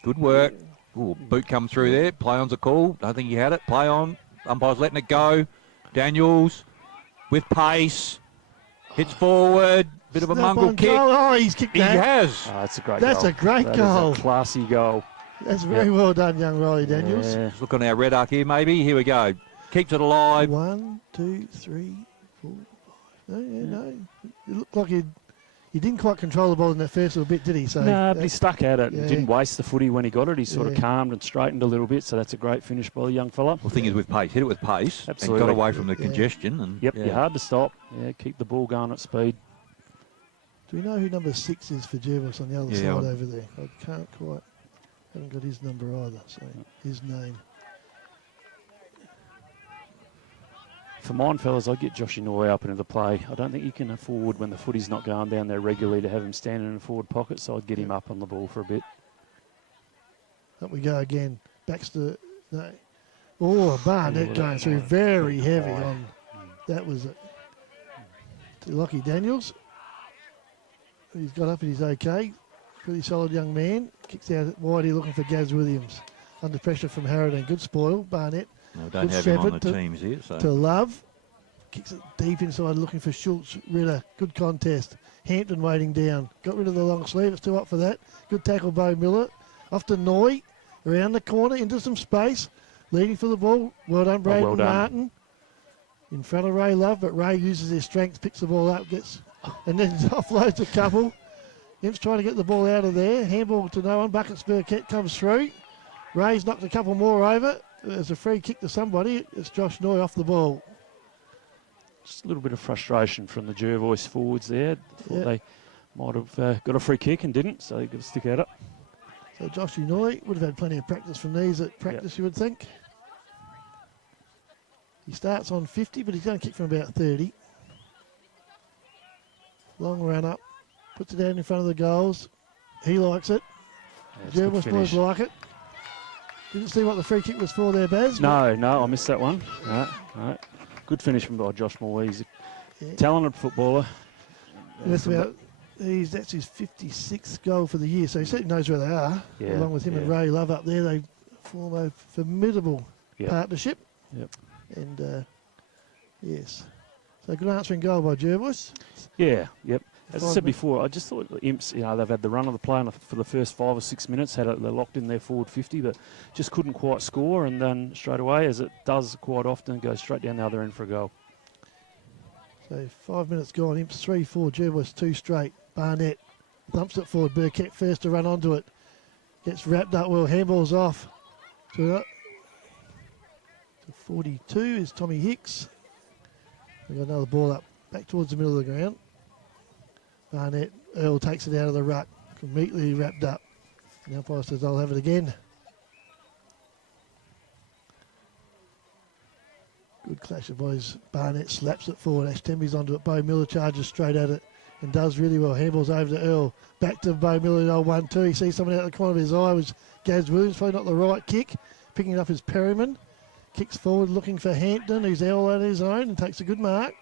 Good work. Ooh, boot come through there. Play on's a call. I think he had it. Play on. Umpire's letting it go. Daniels with pace. Hits forward. Bit of a Snap mongrel on kick. goal. Oh, he's kicked He that. has. Oh, that's a great That's goal. a great That goal. is a classy goal. That's very well done, young Riley Daniels. Yeah. Let's look on our red arc here, maybe. Here we go. Keeps it alive. 1, 2, 3, 4, 5. No. It looked like he didn't quite control the ball in that first little bit, did he? So No, but he stuck at it. Yeah. Didn't waste the footy when he got it. He sort of Yeah. calmed and straightened a little bit, so that's a great finish by the young fella. The thing is with pace. Hit it with pace. Absolutely. And got away from the congestion. And Yep, yeah. you're hard to stop. Yeah, keep the ball going at speed. Do we know who number 6 is for Jervois on the other side I- over there? I can't quite. Haven't got his number either. So his name. For mine, fellas, I'd get Josh Inouye up into the play. I don't think you can afford, when the footy's not going down there regularly, to have him standing in the forward pocket, so I'd get him up on the ball for a bit. Up we go again. Baxter. No. Oh, Barnett going through very heavy on. That was it. To Lockie Daniels. He's got up and he's okay. Pretty solid young man. Kicks out wide here looking for Gaz Williams. Under pressure from Harradine. Good spoil. Barnett. No, don't Good have him on shepherd the teams here. So. to Love. Kicks it deep inside looking for Schultz. Ritter. Good contest. Hampton waiting down. Got rid of the long sleeve. It's too up for that. Good tackle, Bo Miller. Off to Noy. Around the corner into some space. Leading for the ball. Well done, Braden well done. Martin. In front of Ray Love, but Ray uses his strength, picks the ball up, and then offloads a couple. Imp's trying to get the ball out of there. Handball to no one. Buckets Burkett comes through. Ray's knocked a couple more over. There's a free kick to somebody. It's Josh Noy off the ball. Just a little bit of frustration from the Jervois forwards there. Thought they might have got a free kick and didn't, so they've got to stick at it. So Josh Noy would have had plenty of practice from these at practice, you would think. He starts on 50, but he's going to kick from about 30. Long run up. Puts it down in front of the goals. He likes it. Jervois boys like it. Didn't see what the free kick was for there, Baz. No, I missed that one. No. Good finish from Josh Moore. He's a talented footballer. That's his 56th goal for the year, so he certainly knows where they are. Yeah, Along with him and Ray Love up there, they form a formidable partnership. Yep. And yes, so good answering goal by Jervois. Yeah, yep. As I said before, I just thought the Imps, they've had the run of the play for the first 5 or 6 minutes, they're locked in their forward 50, but just couldn't quite score, and then straight away, as it does quite often, goes straight down the other end for a goal. So 5 minutes gone, Imps 3-4, Jervois 2 straight. Barnett thumps it forward, Burkett first to run onto it. Gets wrapped up well, handball's off. To 42 is Tommy Hicks. We've got another ball up, back towards the middle of the ground. Barnett, Earl takes it out of the ruck, completely wrapped up. The umpire says, I'll have it again. Good clash of boys. Barnett slaps it forward. Ashtembi's onto it. Bo Miller charges straight at it and does really well. Handballs over to Earl. Back to Bo Miller in 1-2. He sees someone out the corner of his eye. It was Gaz Williams. Probably not the right kick. Picking it up is Perryman. Kicks forward looking for Hampton, who's all on his own and takes a good mark.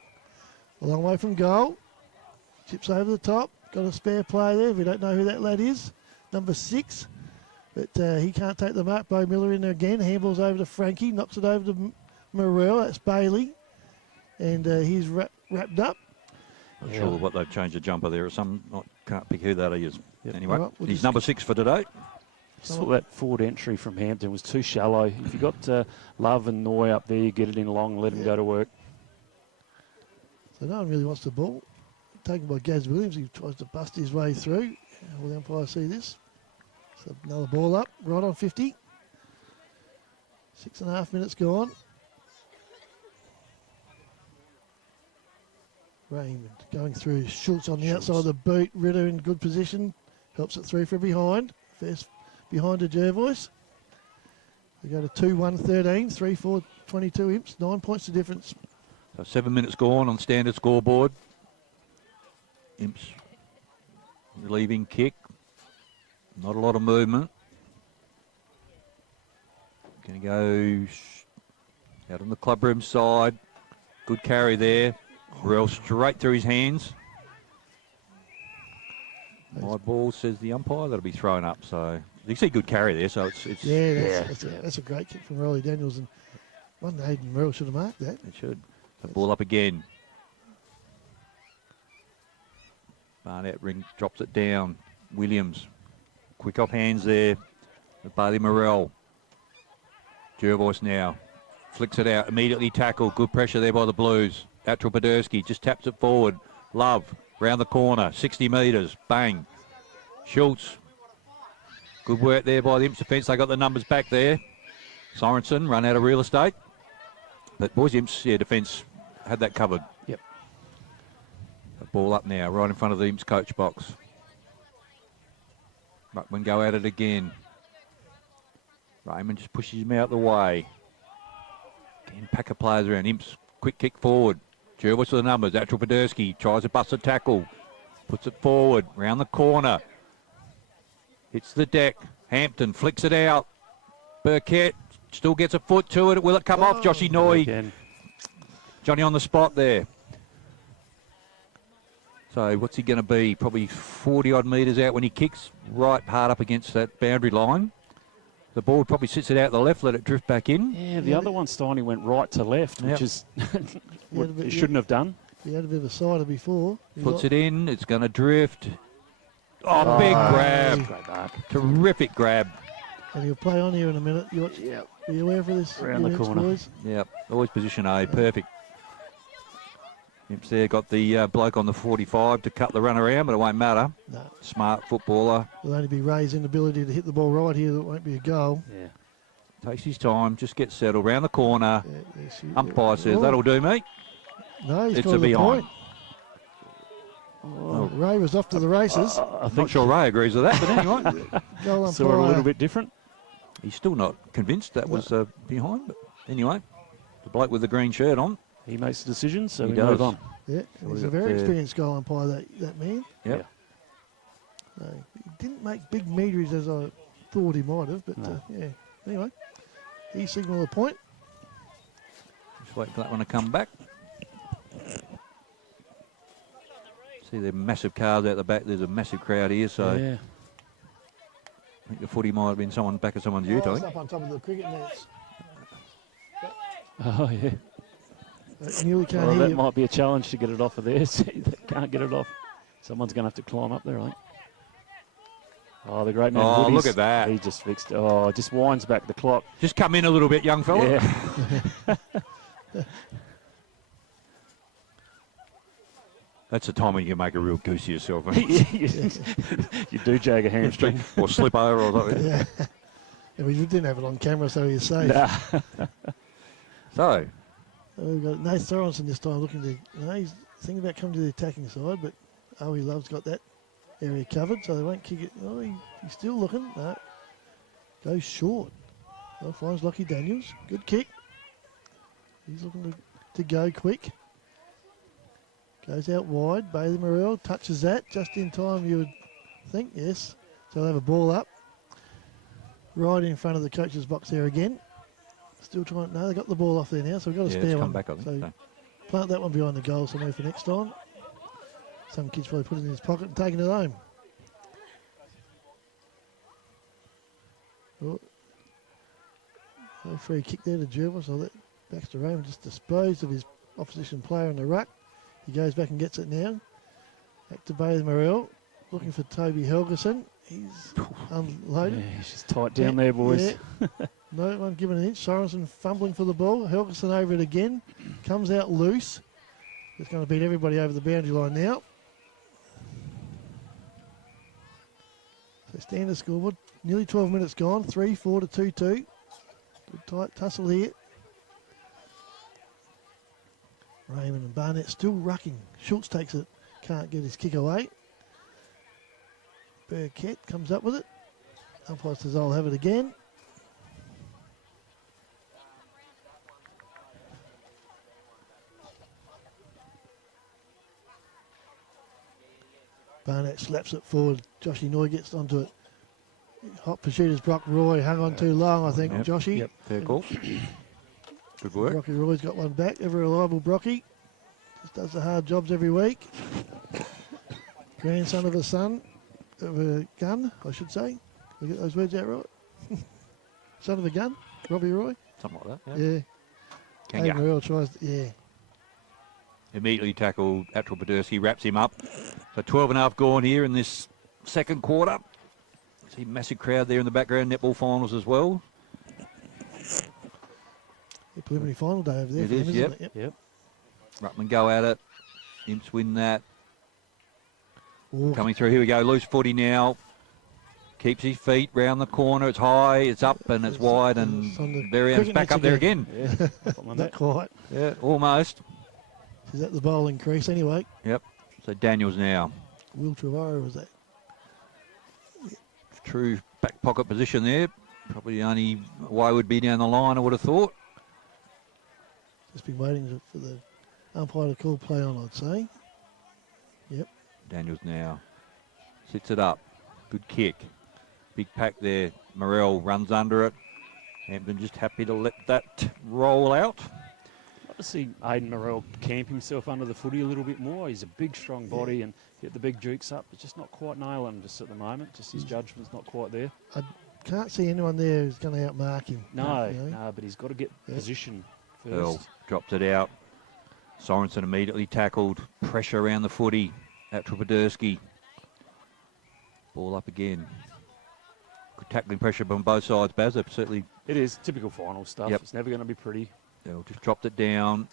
A long way from goal. Chips over the top. Got a spare play there. We don't know who that lad is. Number 6. But he can't take the mark. Bo Miller in there again. Handballs over to Frankie. Knocks it over to Morrell. That's Bailey. And he's wrapped up. Not sure what they've changed the jumper there. Can't pick who that is. Anyway, Right, we'll he's just number 6 for today. Just thought that forward entry from Hampton was too shallow. If you got Love and Noy up there, you get it in long, let him go to work. So no one really wants the ball. Taken by Gaz Williams. He tries to bust his way through. Will the umpire see this? So another ball up, right on 50. 6.5 minutes gone. Raymond going through. Schultz on the outside of the boot. Ritter in good position. Helps it through from behind. First behind to Jervois. They go to 2-1-13. 3-4-22 Imps. 9 points the difference. So 7 minutes gone on standard scoreboard. Imps relieving kick. Not a lot of movement. Going to go Out on the clubroom side. Good carry there. Morel straight through his hands. My ball, says the umpire. That'll be thrown up. So you can see good carry there. So it's That's a great kick from Riley Daniels, and one Hayden Morel should have marked that. It should. The ball up again. Barnett drops it down. Williams, quick off hands there. Bailey Morel. Jervois now. Flicks it out. Immediately tackled. Good pressure there by the Blues. Atral Podersky just taps it forward. Love. Round the corner. 60 metres. Bang. Schultz. Good work there by the Imps defence. They got the numbers back there. Sorensen run out of real estate. But boys, Imps, defence had that covered. Yep. The ball up now, right in front of the Imps coach box. Ruckman go at it again. Raymond just pushes him out the way. Again, pack of players around. Imps, quick kick forward. Jervois to the numbers. Atral Podersky tries to bust a tackle. Puts it forward, round the corner. Hits the deck. Hampton flicks it out. Burkett still gets a foot to it. Will it come off? Joshy Noy. Again. Johnny on the spot there. So what's he going to be? Probably 40-odd metres out when he kicks right hard up against that boundary line. The ball probably sits it out the left, let it drift back in. Yeah, the other one, Steiny, went right to left, which is what he shouldn't have done. He had a bit of a cider before. Puts it in. It's going to drift. Oh, big grab. Great mark. Terrific grab. And he'll play on here in a minute. Be aware for this. Around the corner. Boys. Yep, always position A, perfect. Imps there got the bloke on the 45 to cut the run around, but it won't matter. No. Smart footballer. It'll only be Ray's inability to hit the ball right here that won't be a goal. Yeah. Takes his time, just gets settled round the corner. Umpire says, Oh. that'll do, mate. No, he's It's got a the behind. point. Ray was off to the races. I'm not sure Ray agrees with that, but anyway. Goal Saw it a umpire. little bit different. He's still not convinced that was behind, but anyway. The bloke with the green shirt on. He makes the decision, so He we move does. on. Yeah, What he's we a got very there? experienced goal umpire, that man. Yep. No, he didn't make big meters as I thought he might have, but No. yeah. Anyway, he signalled a point. Just wait for that one to come back. See the massive cars out the back. There's a massive crowd here, so Yeah. I think the footy might have been someone back of someone's ute, I think. Up on top of the cricket nets. Oh, yeah. Nearly can't Well, hear that you. might be a challenge to get it off of there. See, they can't get it off. Someone's going to have to climb up there, I think. Oh, the great man. Oh, Woody's- look at that. He just fixed it. Oh, just winds back the clock. Just come in a little bit, young fella. Yeah. That's the time when you can make a real goose of yourself. You do jag a hamstring. Or slip over or something. Yeah. Yeah, we didn't have it on camera, so he's safe. Nah. So, We've got Nate Sorensen this time looking to, he's thinking about coming to the attacking side, but Love's got that area covered, so they won't kick it. Oh, he's still looking. No. Goes short. Well, finds Lockie Daniels. Good kick. He's looking to go quick. Goes out wide. Bailey Morel touches that just in time, you would think. Yes. So they'll have a ball up. Right in front of the coach's box there again. Still trying. No, they got the ball off there now, so we've got a yeah, spare it's one. come back, I think. So So. plant that one behind the goal somewhere for next time. Some kid's probably put it in his pocket and taken it home. Oh. A free kick there to Jervois. So that Baxter Raymond just disposed of his opposition player in the ruck. He goes back and gets it now. Back to Bailey Morel. Looking for Toby Helgeson. He's unloaded. Yeah, he's just tight down there, boys. Yeah. No one given an inch. Sorensen fumbling for the ball. Helgeson over it again. Comes out loose. It's going to beat everybody over the boundary line now. So standard scoreboard. Nearly 12 minutes gone. 3-4 to 2-2. Good tight tussle here. Raymond and Barnett still rucking. Schultz takes it. Can't get his kick away. Burkett comes up with it. Umpire says, I'll have it again. Barnett slaps it forward. Joshy Noy gets onto it. Hot pursuit is Brock Roy. Hung on too long, I think, Yep. Joshy. Yep. Fair call. Good work. Brocky Roy's got one back. Ever reliable Brocky. Just does the hard jobs every week. Grandson of a son of a gun, I should say. Did I get those words out right? Son of a gun, Robbie Roy. Something like that. Yeah. Can Hayden go. Morrell tries, yeah. Immediately tackled Attrell Poderski, wraps him up. So 12 and a half gone here in this second quarter. See massive crowd there in the background, netball finals as well. The preliminary final day over there. It for is, them, yep. isn't it? Yep. Ruckman go at it. Imps win that. Ooh, Coming through, here we go, loose footy now. Keeps his feet round the corner, it's high, it's up and it's wide, and it's on the Varian's cricket back nets up there again. again. Yeah. Something like Not that. quite. Yeah, almost. Is that the bowling crease anyway? Yep. So Daniels now. Will Trevorrow was that? True back pocket position there. Probably the only way would be down the line, I would have thought. Just been waiting for the umpire to call play on, I'd say. Yep. Daniels now. Sits it up. Good kick. Big pack there. Morrell runs under it. Hampton just happy to let that roll out. I'd like to see Aidan Morrell camp himself under the footy a little bit more. He's a big, strong body and get the big jukes up. It's just not quite nailing him just at the moment. Just his judgment's not quite there. I can't see anyone there who's going to outmark him. No, you know? no, but he's got to get position first. Earl dropped it out. Sorensen immediately tackled. Pressure around the footy. Attrell Poderski. Ball up again. Good tackling pressure on both sides, Baz. They've certainly. It is typical final stuff. Yep. It's never going to be pretty. They'll just dropped it down.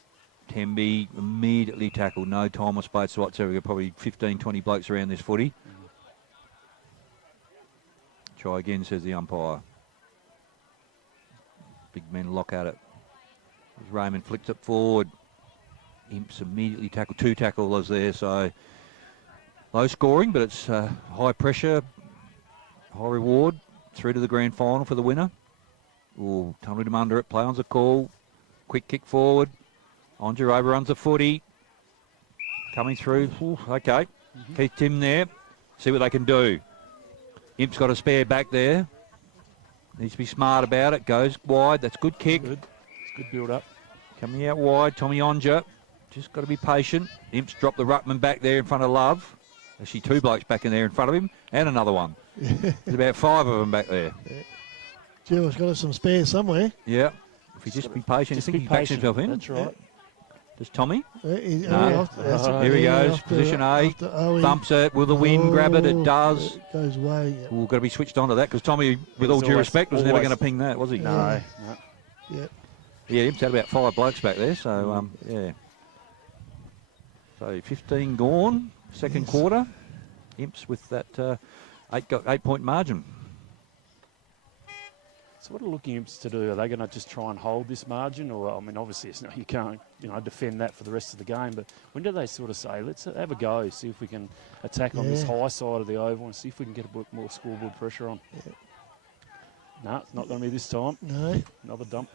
Temby immediately tackled. No time or space whatsoever. We've got probably 15, 20 blokes around this footy. Try again, says the umpire. Big men lock at it. As Raymond flicks it forward. Imps immediately tackled. 2 tacklers there, so low scoring, but it's high pressure, high reward. Through to the grand final for the winner. Ooh, tunneled him under it. Play on's a call. Quick kick forward. Onja overruns the footy. Coming through. Ooh, okay. Keith Tim there. See what they can do. Imp's got a spare back there. Needs to be smart about it. Goes wide. That's good kick. Good. It's good build up. Coming out wide. Tommy Onja. Just got to be patient. Imp's dropped the ruckman back there in front of Love. Actually, 2 blokes back in there in front of him. And another one. There's about 5 of them back there. Jervois got us some spares somewhere. Yeah. If he just be patient, I think he backs himself in. That's right. Does Tommy? No. Here he goes. Position A. Thumps it. Will the wind grab it? It does. It goes way. Yeah. We've got to be switched on to that because Tommy, with all due respect, was never going to ping that, was he? No. Yeah. Yeah, Imps had about 5 blokes back there, so yeah. So 15 gone, second quarter. Imps with that 8-point margin. So what are looking Imps to do? Are they going to just try and hold this margin? Or, I mean, obviously it's not, you can't defend that for the rest of the game. But when do they sort of say, let's have a go, see if we can attack on this high side of the oval and see if we can get a bit more scoreboard pressure on? Yeah. No, it's not going to be this time. No. Another dump.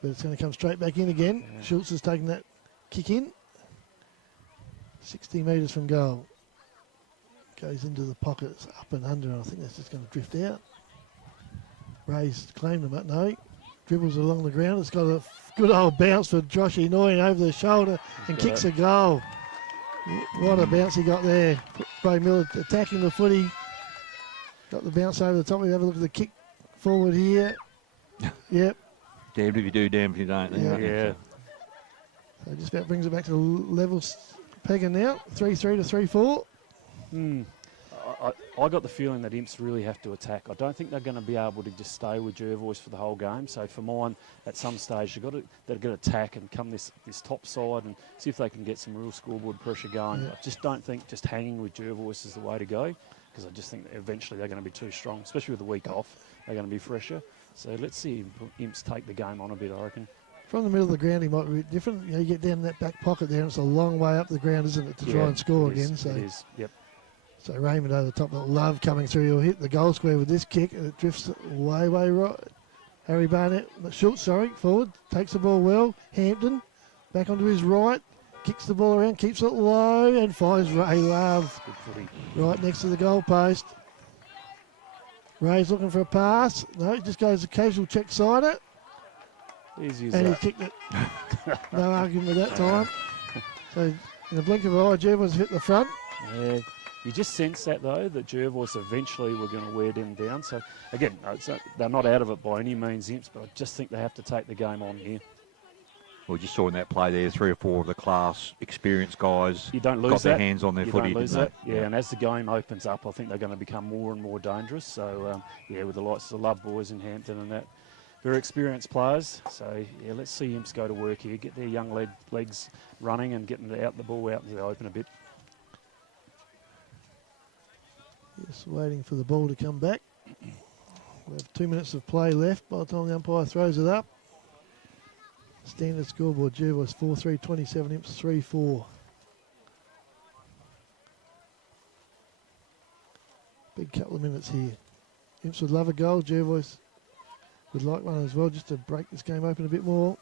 But it's going to come straight back in again. Yeah. Schultz has taken that kick in. 60 metres from goal. Goes into the pocket, it's up and under, and I think that's just going to drift out. Ray's claimed them, no. Dribbles along the ground. It's got a good old bounce for Josh Inoy over the shoulder and kicks a goal. What a bounce he got there. Ray Miller attacking the footy. Got the bounce over the top. We have a look at the kick forward here. Yep. Damned if you do, damned if you don't. Yeah. So just about brings it back to the level pegging now. 3-3 to 3-4. I got the feeling that Imps really have to attack. I don't think they're going to be able to just stay with Jervois for the whole game. So for mine, at some stage, they've got to attack and come this top side and see if they can get some real scoreboard pressure going. Yeah. I just don't think just hanging with Jervois is the way to go because I just think that eventually they're going to be too strong, especially with the week off. They're going to be fresher. So let's see Imps take the game on a bit, I reckon. From the middle of the ground, he might be different. You get down in that back pocket there, and it's a long way up the ground, isn't it, to try and score again? So it is. Yep. So Raymond over the top, Love coming through. He'll hit the goal square with this kick, and it drifts way right. Harry Barnett, Schultz, forward, takes the ball well. Hampton, back onto his right, kicks the ball around, keeps it low, and finds Ray Love Good footy. right next to the goal post. Ray's looking for a pass. No, he just goes a casual check side it. Easy as And he that. kicked it. No argument with that time. So in the blink of an eye, Jervois hit the front. Yeah, you just sense that though, that Jervois eventually were going to wear them down. So again, they're not out of it by any means, Imps, but I just think they have to take the game on here. We just saw in that play there, 3 or 4 of the class, experienced guys You don't lose got that. their hands on their You footy. don't lose didn't that. they? Yeah, and as the game opens up, I think they're going to become more and more dangerous. So yeah, with the likes of the Love boys in Hampton and that, very experienced players. So yeah, let's see Imps go to work here, get their young legs running and getting the ball out into the open a bit. Just waiting for the ball to come back. We have 2 minutes of play left by the time the umpire throws it up. Standard scoreboard, Jervois 4-3, 27 Imps 3-4. Big couple of minutes here. Imps would love a goal, Jervois would like one as well, just to break this game open a bit more.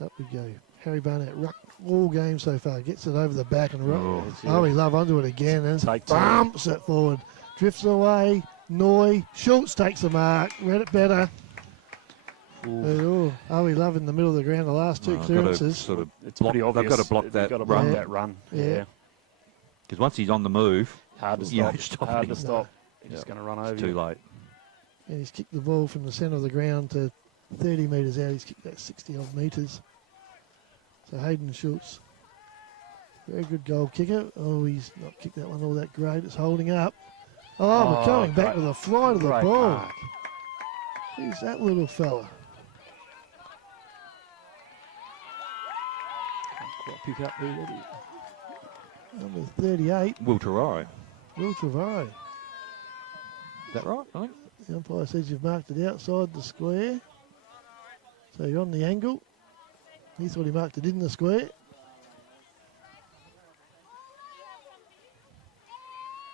Up we go. Harry Barnett, ruck all game so far, gets it over the back and we love onto it again and bumps it forward. Drifts away. Noy. Schultz takes the mark. Read it better. We love in the middle of the ground. The last 2 clearances. It's pretty obvious. They've got to block that got to run. block that run. Yeah. Because once he's on the move, Hard to stop. Hard to stop. He's just going to run over it's too late. And he's kicked the ball from the centre of the ground to 30 metres out. He's kicked that 60-odd metres. So Hayden Schultz, very good goal kicker. Oh, he's not kicked that one all that great. It's holding up. But coming back with a fly to the ball. Mark. Who's that little fella? Can't quite pick up there, did he? Number 38, Will Terrai. Will Travai. Is that right? I think. The umpire says you've marked it outside the square. So you're on the angle. He thought he marked it in the square.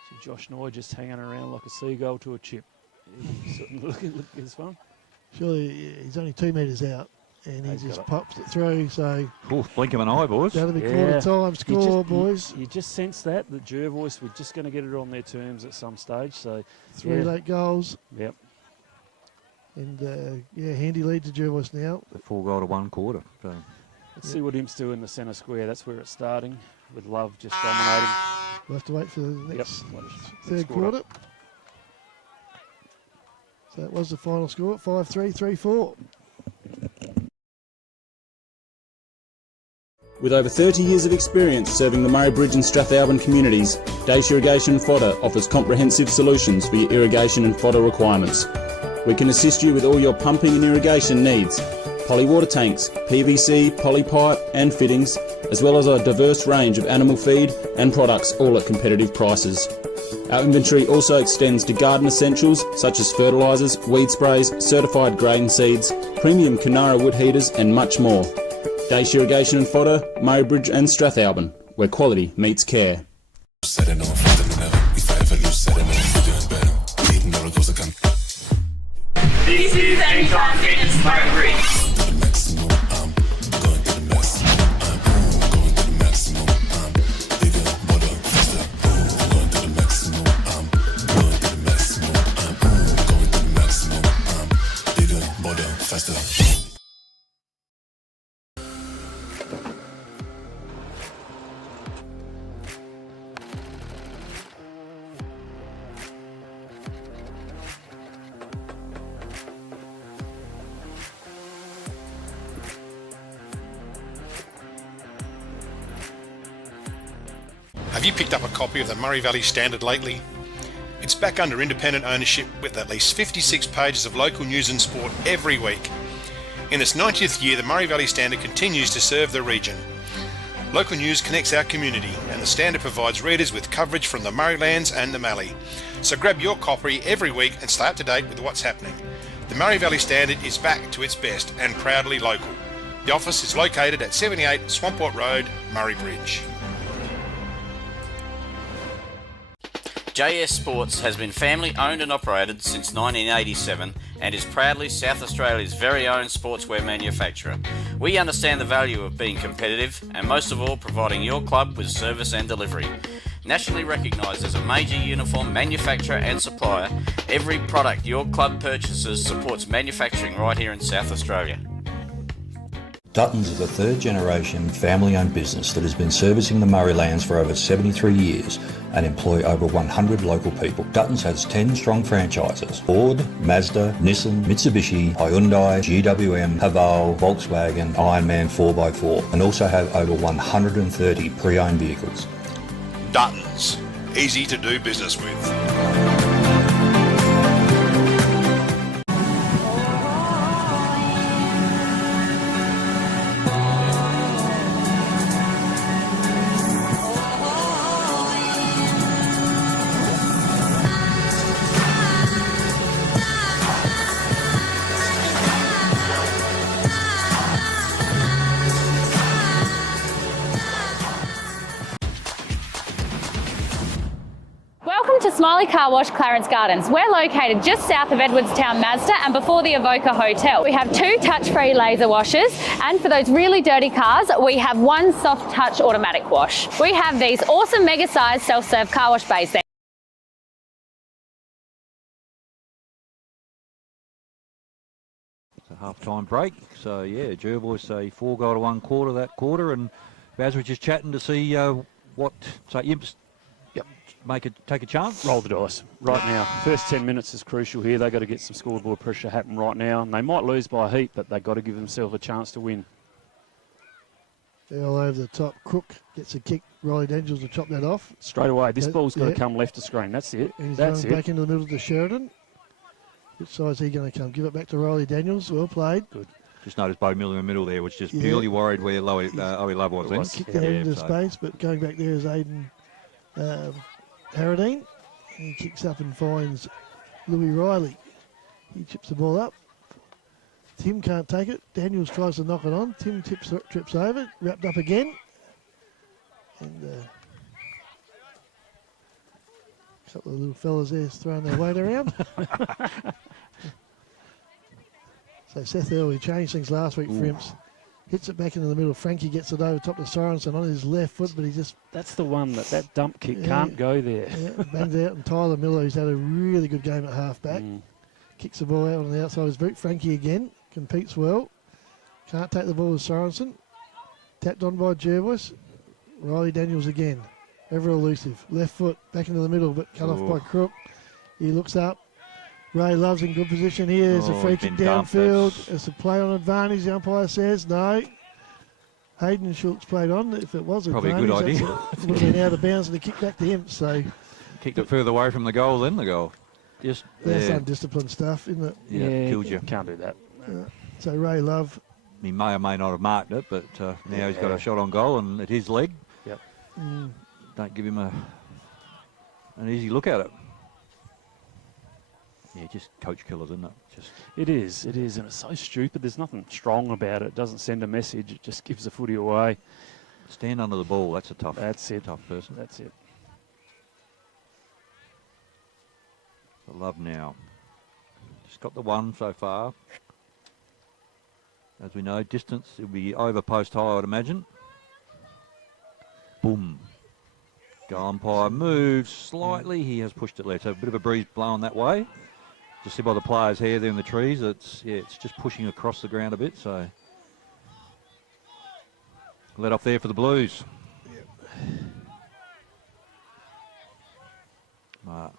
So Josh Noy just hanging around like a seagull to a chip. Look at this one. Surely he's only 2 metres out. And he He's just got it. pops it through. So Blink of an eye, boys. that'll be quarter time score, boys. You just sense that Jervois were just going to get it on their terms at some stage. So 3 late goals. Yep. And handy lead to Jervois now. The 4 goal to 1 quarter. So. Let's see what Imps do in the centre square. That's where it's starting, with Love just dominating. We'll have to wait for the next Next third quarter. So that was the final score, 5-3, 3-4. With over 30 years of experience serving the Murray Bridge and Strathalbyn communities, Dace Irrigation Fodder offers comprehensive solutions for your irrigation and fodder requirements. We can assist you with all your pumping and irrigation needs, poly water tanks, PVC, poly pipe and fittings, as well as a diverse range of animal feed and products, all at competitive prices. Our inventory also extends to garden essentials such as fertilisers, weed sprays, certified grain seeds, premium Canara wood heaters and much more. Dace Irrigation and Fodder, Murray Bridge and Strathalbyn, where quality meets care. This is Anytime Fitness Murray Bridge. Have you picked up a copy of the Murray Valley Standard lately? It's back under independent ownership with at least 56 pages of local news and sport every week. In its 90th year, the Murray Valley Standard continues to serve the region. Local news connects our community, and the Standard provides readers with coverage from the Murraylands and the Mallee. So grab your copy every week and stay up to date with what's happening. The Murray Valley Standard is back to its best and proudly local. The office is located at 78 Swamport Road, Murray Bridge. JS Sports has been family owned and operated since 1987 and is proudly South Australia's very own sportswear manufacturer. We understand the value of being competitive and most of all providing your club with service and delivery. Nationally recognised as a major uniform manufacturer and supplier, every product your club purchases supports manufacturing right here in South Australia. Duttons is a third-generation family-owned business that has been servicing the Murray Lands for over 73 years and employ over 100 local people. Duttons has 10 strong franchises: Ford, Mazda, Nissan, Mitsubishi, Hyundai, GWM, Haval, Volkswagen, Ironman 4x4, and also have over 130 pre-owned vehicles. Duttons, easy to do business with. Welcome to Smiley Car Wash, Clarence Gardens. We're located just south of Edwardstown Mazda and before the Evoca Hotel. We have 2 touch-free laser washers, and for those really dirty cars, we have 1 soft touch automatic wash. We have these awesome mega-sized self-serve car wash bays there. It's a half-time break, so yeah, Jervois say 4 goal to 1 quarter that quarter, and Baz was just chatting to see what, so Imps take a chance? Roll the dice right now. First 10 minutes is crucial here. They've got to get some scoreboard pressure happen right now. And they might lose by a heap, but they've got to give themselves a chance to win. All over the top. Crook gets a kick. Riley Daniels will chop that off. Straight away. This ball's got to come left of screen. That's it. And he's That's going it. back into the middle to Sheridan. Which side's he going to come? Give it back to Riley Daniels. Well played. Good. Just noticed Bo Miller in the middle there, which just purely worried where Owie Love was. Kicked that into space, but going back there is Aidan Harradine. He kicks up and finds Louis Riley. He chips the ball up. Tim can't take it. Daniels tries to knock it on. Tim trips over, wrapped up again. And a couple of little fellas there throwing their weight around. So Seth Early changed things last week for Imps. Hits it back into the middle. Frankie gets it over top to Sorensen on his left foot, but he just... That's the one that dump kick can't go there. Yeah, bangs out. And Tyler Miller, who's had a really good game at half-back, kicks the ball out on the outside of his boot. Frankie again, competes well. Can't take the ball with Sorensen. Tapped on by Jervois. Riley Daniels again. Ever elusive. Left foot, back into the middle, but cut off by Crook. He looks up. Ray Love's in good position here. There's a free kick downfield. It's a play on advantage. The umpire says no. Hayden Schultz played on. If it was probably advantage, a good idea. It would have been out of bounds and a kick back to him. So kicked it further away from the goal than the goal. Just that's undisciplined stuff, isn't it? Yeah, killed you. Can't do that. So Ray Love. He may or may not have marked it, but now he's got a shot on goal and at his leg. Yep. Don't give him an easy look at it. Yeah, just coach killers, isn't it? It is, and it's so stupid. There's nothing strong about it. It doesn't send a message. It just gives the footy away. Stand under the ball. That's a tough. That's it. Tough person. That's it. The Love now. Just got the 1 so far. As we know, distance, it'll be over post high, I'd imagine. Boom. Goal umpire moves slightly. He has pushed it left. So a bit of a breeze blowing that way. Just see by the players' hair there in the trees. It's just pushing across the ground a bit. So let off there for the Blues. Yep. Out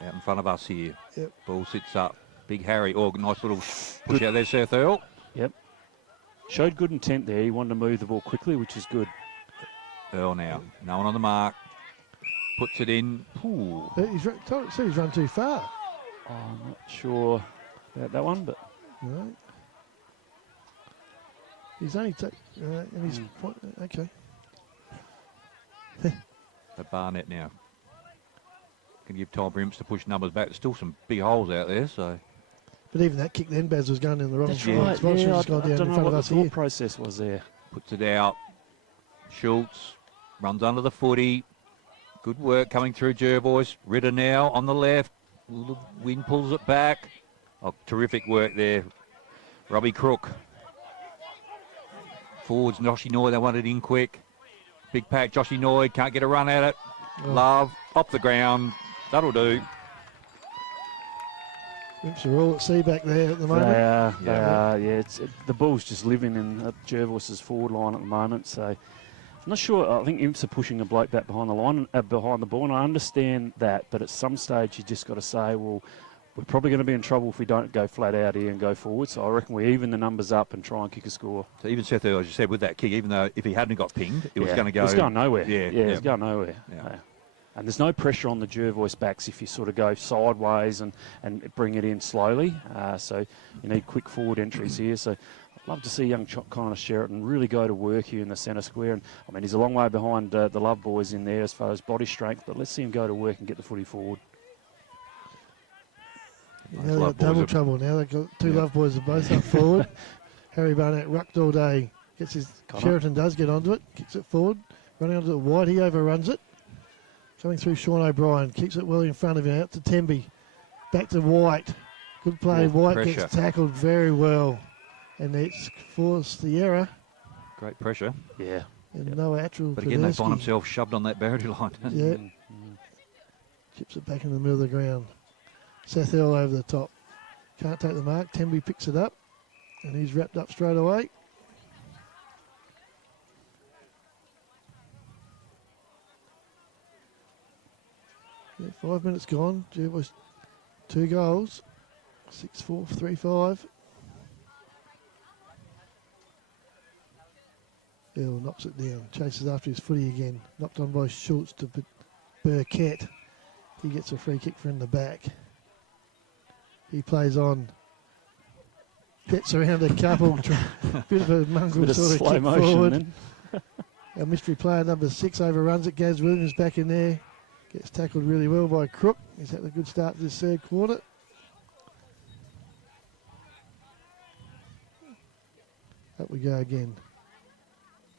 in front of us here. Yep. Ball sits up. Big Harry. Oh, nice little push out there, Seth Earl. Yep. Showed good intent there. He wanted to move the ball quickly, which is good. Earl now. No one on the mark. Puts it in. Ooh. He's run too far. Oh, I'm not sure about that one, but... No. He's only... and he's... Okay. The Barnett now. Can give time for Imps to push numbers back. There's still some big holes out there, so... But even that kick then, Baz was going in the wrong That's spot. right. Yeah, I gone down don't in know front what of the us thought here. process was there. Puts it out. Schultz runs under the footy. Good work coming through Jervois. Ritter now on the left. The wind pulls it back. Oh, terrific work there. Robbie Crook. Forwards, Joshy Noy, they want it in quick. Big pack, Joshy Noy can't get a run at it. Love, off the ground. That'll do. Imps are all at sea back there at the moment. They are. Yeah, the ball's just living in Jervois's forward line at the moment. So I'm not sure. I think Imps are pushing a bloke back behind the line, behind the ball, and I understand that. But at some stage, you just got to say, well, we're probably going to be in trouble if we don't go flat out here and go forward. So I reckon we even the numbers up and try and kick a score. So even Seth Earl, as you said, with that kick, even though if he hadn't got pinged, it was going to go. It's going nowhere. Yeah, it's going nowhere. Yeah. And there's no pressure on the Jervois backs if you sort of go sideways and bring it in slowly. So you need quick forward entries here. So I'd love to see young Connor Sheraton really go to work here in the centre square. And I mean, he's a long way behind the Love boys in there as far as body strength, but let's see him go to work and get the footy forward. Now they've got double trouble now. They've got two Love boys are both up forward. Harry Barnett rucked all day. Sheraton does get onto it, kicks it forward, running onto the wide. He overruns it. Coming through Sean O'Brien, keeps it well in front of him, out to Temby. Back to White. Good play. White pressure. Gets tackled very well. And it's forced the error. Great pressure. Yeah. And no actual. But again, they find themselves shoved on that boundary line. Yeah. Chips it back in the middle of the ground. Seth Earl over the top. Can't take the mark. Temby picks it up. And he's wrapped up straight away. Yeah, 5 minutes gone. Jervois 2 goals. 6-4, 3-5. Earl knocks it down. Chases after his footy again. Knocked on by Schultz to Burkett. He gets a free kick for in the back. He plays on. Gets around a couple. Bit of a mongrel sort of kick forward. Our mystery player number 6 overruns it. Gaz Williams back in there. Gets tackled really well by Crook. He's had a good start to this third quarter. Up we go again.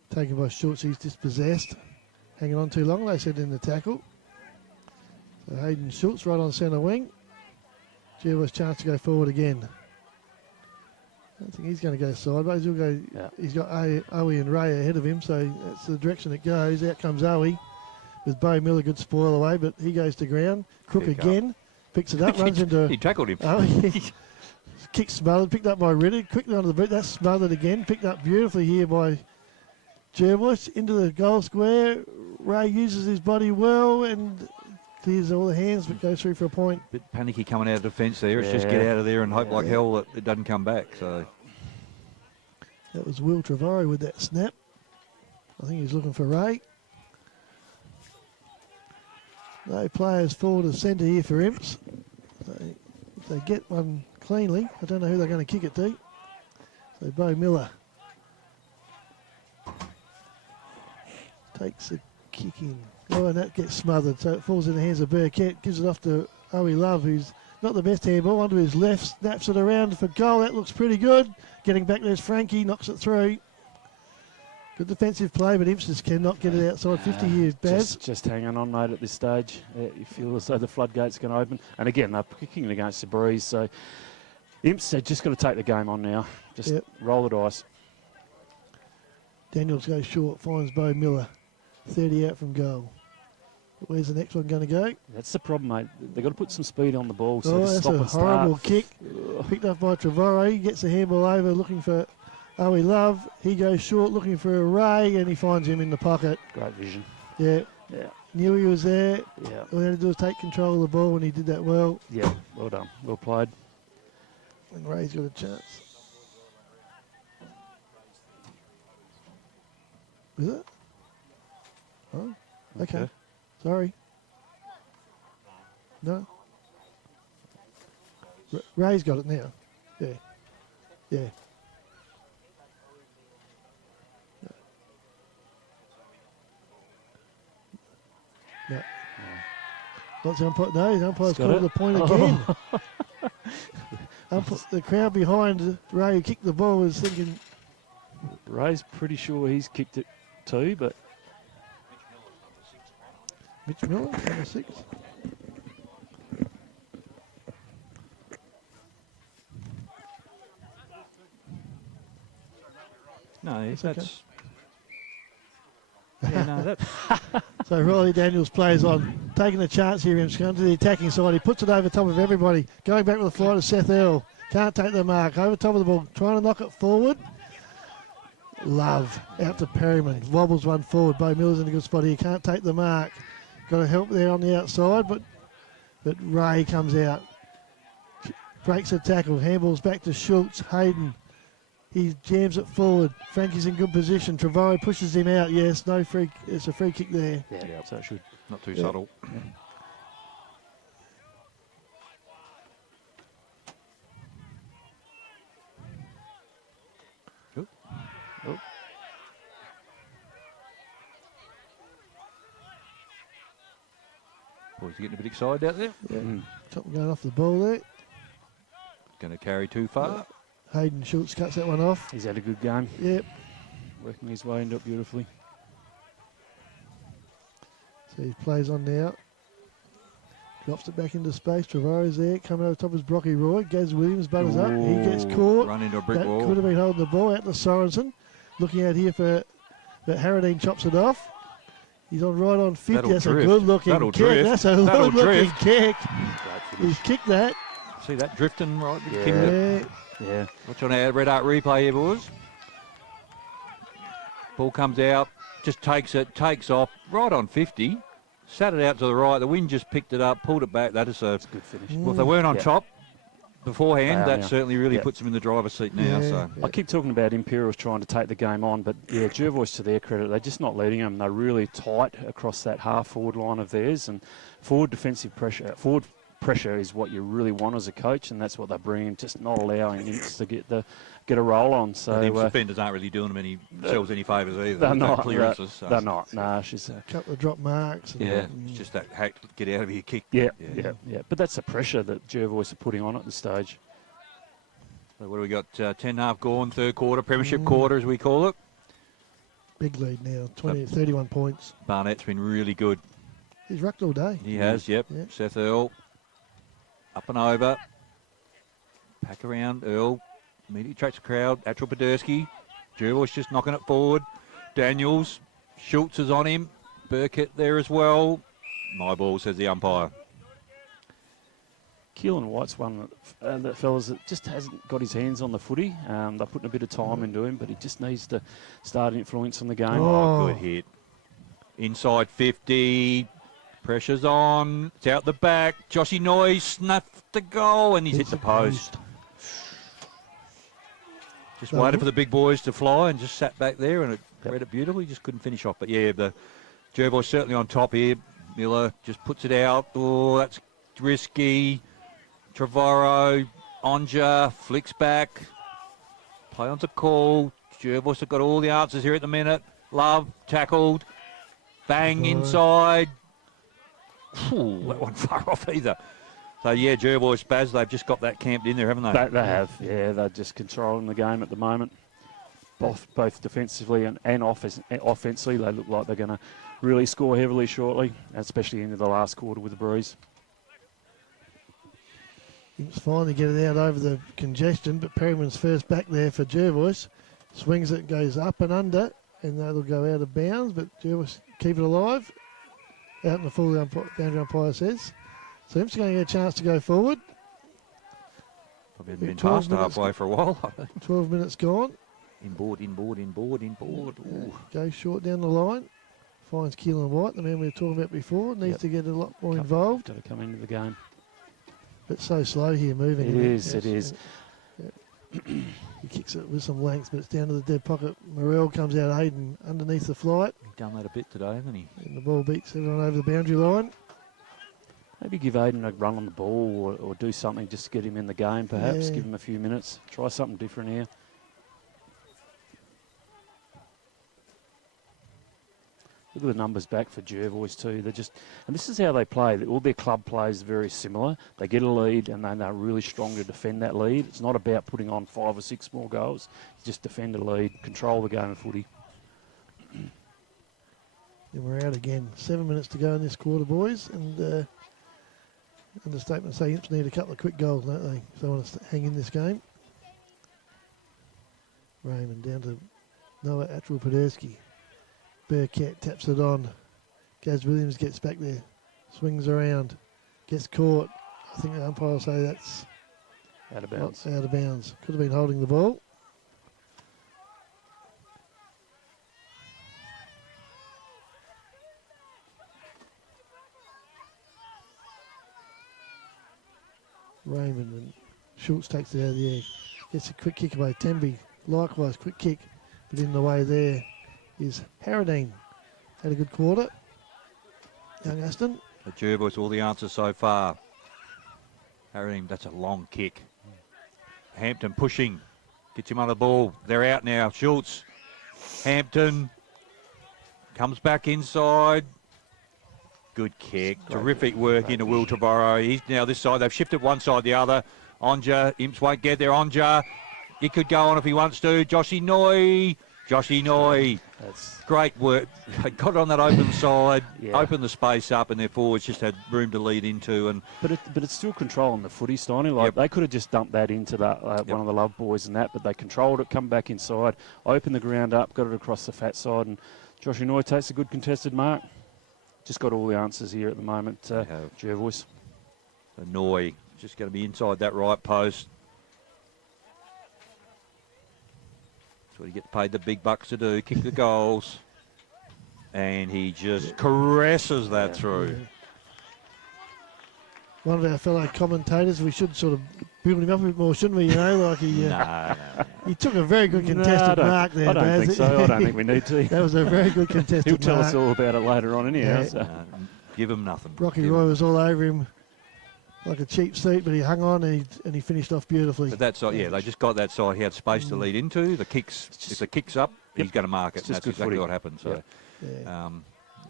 Taken by Schultz. He's dispossessed. Hanging on too long, they said in the tackle. So Hayden Schultz right on centre wing. Jervois chance to go forward again. I don't think he's going to go sideways. He'll go. Yeah. He's got Owie and Ray ahead of him, so that's the direction it goes. Out comes Owie with Bo Miller, good spoil away, but he goes to ground. Crook again, picks it up, runs into. He tackled him. Kick smothered, picked up by Riddick, quickly onto the boot. That's smothered again, picked up beautifully here by Jervois into the goal square. Ray uses his body well and clears all the hands, but goes through for a point. Bit panicky coming out of defence there. It's just get out of there and hope like hell that it doesn't come back. So that was Will Trevorrow with that snap. I think he's looking for Ray. No players forward of centre here for Imps. So if they get one cleanly, I don't know who they're going to kick it to. So Bo Miller takes a kick in. Oh, and that gets smothered, so it falls in the hands of Burkett. Gives it off to Owie Love, who's not the best handball. Onto his left, snaps it around for goal. That looks pretty good. Getting back there's Frankie, knocks it through. Good defensive play, but Imps just cannot get it outside 50 years. Baz? Just hanging on, mate, at this stage. You feel as though the floodgates going to open. And again, they're kicking against the breeze, so Imps, they've just got to take the game on now. Just roll the dice. Daniels goes short, finds Bo Miller. 30 out from goal. Where's the next one going to go? That's the problem, mate. They've got to put some speed on the ball. So that's stop a horrible kick. Picked up by Trevorrow. He gets the handball over looking for Owie Love. He goes short looking for a Ray and he finds him in the pocket. Great vision. Yeah. Knew he was there. Yeah. All he had to do was take control of the ball and he did that well. Yeah, well done. Well played. And Ray's got a chance. Is it? Oh, okay. Sorry. No. Ray's got it now. Yeah. Yeah. No. Not the umpire. No, the umpire's called the point again. The crowd behind Ray who kicked the ball was thinking. Ray's pretty sure he's kicked it too, but. Mitch Miller, number 6. No, that's okay. Yeah, no, So Riley Daniels plays on, taking a chance here. He's going to the attacking side. He puts it over top of everybody. Going back with the fly to Seth Earl. Can't take the mark. Over top of the ball, trying to knock it forward. Love out to Perryman. Wobbles one forward. Bo Miller's in a good spot here. Can't take the mark. Got to help there on the outside, but Ray comes out. Breaks a tackle. Handballs back to Schultz. Hayden. He jams it forward. Frankie's in good position. Travari pushes him out. Yes, no free. It's a free kick there. Yeah, so it should not too subtle. Oh. Boys are getting a bit excited out there. Yeah. Top going off the ball there. Going to carry too far. Hayden Schultz cuts that one off. He's had a good game. Yep. Working his way into it beautifully. So he plays on now. Drops it back into space. Travari's there. Coming over top is Brocky Roy. Gaz Williams butters up. He gets caught. Run into a brick that wall. Could have been holding the ball out to Sorensen. Looking out here for but Harradine chops it off. He's on right on 50. That'll That's drift. a good looking That'll kick. drift. That's a That'll good looking drift. kick. He's kicked that. See that drifting right? Yeah. Yeah. Watch on our Red Art replay here, boys. Ball comes out, just takes it, takes off, right on 50. Sat it out to the right. The wind just picked it up, pulled it back. That is a good finish. Well, if they weren't on top beforehand, that now. certainly really puts them in the driver's seat now. So I keep talking about Imperials trying to take the game on, but yeah, Jervois, to their credit, they're just not letting them. They're really tight across that half-forward line of theirs, and forward defensive pressure, forward pressure is what you really want as a coach, and that's what they're bringing, just not allowing Imps to get a roll on. So the defenders aren't really doing themselves any favours either. They're not. Clearances, so. They're not. No, she's a couple of drop marks. Yeah, it's just that hack, get out of here kick. Yeah. But that's the pressure that Jervois are putting on at this stage. So what do we got? 10.5 gone, third quarter, premiership quarter as we call it. Big lead now, 31 points. Barnett's been really good. He's rucked all day. He has, yep. Seth Earl, up and over. Pack around, Earl. Immediately attracts the crowd. Atchel Podersky. Jervois just knocking it forward. Daniels. Schultz is on him. Burkett there as well. My ball, says the umpire. Keelan White's one that fellas that just hasn't got his hands on the footy. They're putting a bit of time into him, but he just needs to start influencing the game. Oh, good hit. Inside 50. Pressure's on. It's out the back. Joshy Noy snuffed the goal, and he's hit the post. Just waited for the big boys to fly and just sat back there, and it read it beautifully. Just couldn't finish off. But yeah, the Jervois certainly on top here. Miller just puts it out. Oh, that's risky. Trevorrow, Onja, flicks back. Play onto call. Jervois have got all the answers here at the minute. Love, tackled. Bang inside. Ooh, that wasn't far off either. So, yeah, Jervois, Baz, they've just got that camped in there, haven't they? They have, yeah. They're just controlling the game at the moment. Both defensively and offensively, they look like they're going to really score heavily shortly, especially into the last quarter with the breeze. Imps finally get it out over the congestion, but Perryman's first back there for Jervois. Swings it, goes up and under, and that'll go out of bounds, but Jervois keep it alive. Out in the full boundary umpire says. So Imps are going to get a chance to go forward. Probably been past halfway for a while, I think. 12 minutes gone. Inboard. Goes short down the line. Finds Keelan White, the man we were talking about before. Needs to get a lot more involved. Got to come into the game. But so slow here moving. It is. He kicks it with some length, but it's down to the dead pocket. Morrell comes out Hayden underneath the flight. He's done that a bit today, hasn't he? And the ball beats everyone over the boundary line. Maybe give Hayden a run on the ball or do something just to get him in the game, perhaps. Yeah. Give him a few minutes. Try something different here. Look at the numbers back for Jervois too. They're just, and this is how they play. All their club plays are very similar. They get a lead and then they're really strong to defend that lead. It's not about putting on 5 or 6 more goals. You just defend a lead, control the game of footy. And we're out again. 7 minutes to go in this quarter, boys. And understatement say Imps need a couple of quick goals, don't they? If they want to hang in this game. Raymond down to Noah Atchel Podersky. Burkett taps it on. Gaz Williams gets back there, swings around, gets caught. I think the umpire will say that's Out of bounds. out of bounds. Could have been holding the ball. Raymond and Schultz takes it out of the air. Gets a quick kick away. Temby, likewise, quick kick. But in the way there is Harradine. Had a good quarter. Young Aston. The Jervois, all the answers so far. Harradine, that's a long kick. Hampton pushing. Gets him on the ball. They're out now. Schultz. Hampton. Comes back inside. Good kick. Terrific work into Will Trevorrow. He's now this side. They've shifted one side, the other. Onja. Imps won't get there. Onja. He could go on if he wants to. Joshy Noy. That's great work. They got on that open side, opened the space up, and their forwards just had room to lead into. But it's still controlling the footy, Steiny. Like they could have just dumped that into that one of the Love boys and that, but they controlled it, come back inside, opened the ground up, got it across the fat side, and Joshy Noy takes a good contested mark. Just got all the answers here at the moment, Jervois. Noy just going to be inside that right post. That's what he gets paid the big bucks to do, kick the goals. And he just caresses that through. One of our fellow commentators, we should sort of build him up a bit more, shouldn't we? You know, like he he took a very good contested mark there, I don't Baz. think so. I don't think we need to. That was a very good contested He'll tell mark. us all about it later on anyhow. Yeah. So. Give him nothing. Rocky Roy was all over him like a cheap seat, but he hung on and he finished off beautifully. But that side, they just got that side. He had space to lead into. The kicks, if the kick's up, he's going to mark it. And that's exactly what happened. So,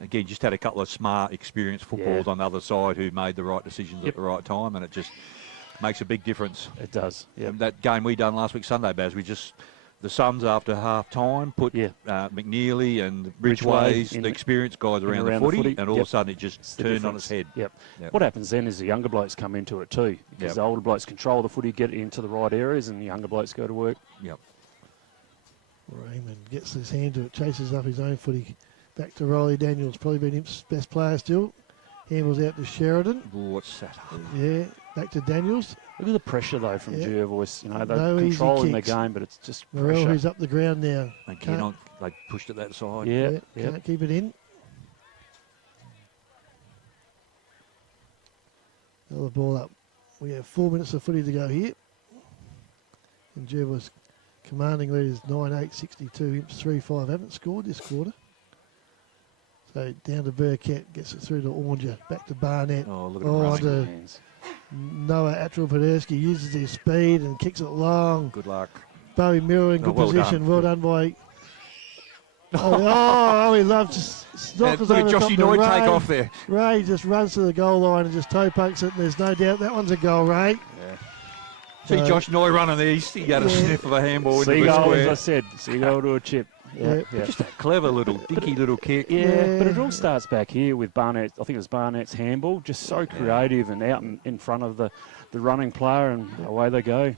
again, just had a couple of smart, experienced footballers on the other side who made the right decisions at the right time, and it just makes a big difference. It does. And that game we done last week Sunday, Baz, the Suns after half time put McNeely and Ridgways, the experienced guys around the footy, and all of a sudden it just turned on its head. What happens then is the younger blokes come into it too, because the older blokes control the footy, get it into the right areas, and the younger blokes go to work. Raymond gets his hand to it, chases up his own footy. Back to Riley Daniels, probably been his best player still. Handles out to Sheridan. What's that? Yeah, back to Daniels. Look at the pressure though from Jervois. You know, they're No controlling the easy game, but it's just Morel, pressure. who's up the ground now. They pushed it that side. Can't keep it in. Another ball up. We have 4 minutes of footy to go here. And Jervois commanding lead is 9-8, 62. Imps 3-5. Haven't scored this quarter. So down to Burkett, gets it through to Oranger, back to Barnett. Oh, look at to Noah Attrell-Pedersky uses his speed and kicks it long. Good luck. Bowie Miller in good position. Well done by... he loves just knockers over the top Joshy to Noy Ray. take off there. Ray just runs to the goal line and just toe pokes it, and there's no doubt that one's a goal, Ray. See Josh Noy running there. He got a sniff of a handball into the Seagull, square. as I said, seagull to a chip. Just a clever little, dinky little kick. But it all starts back here with Barnett. I think it was Barnett's handball, just so creative and out in front of the running player, and away they go.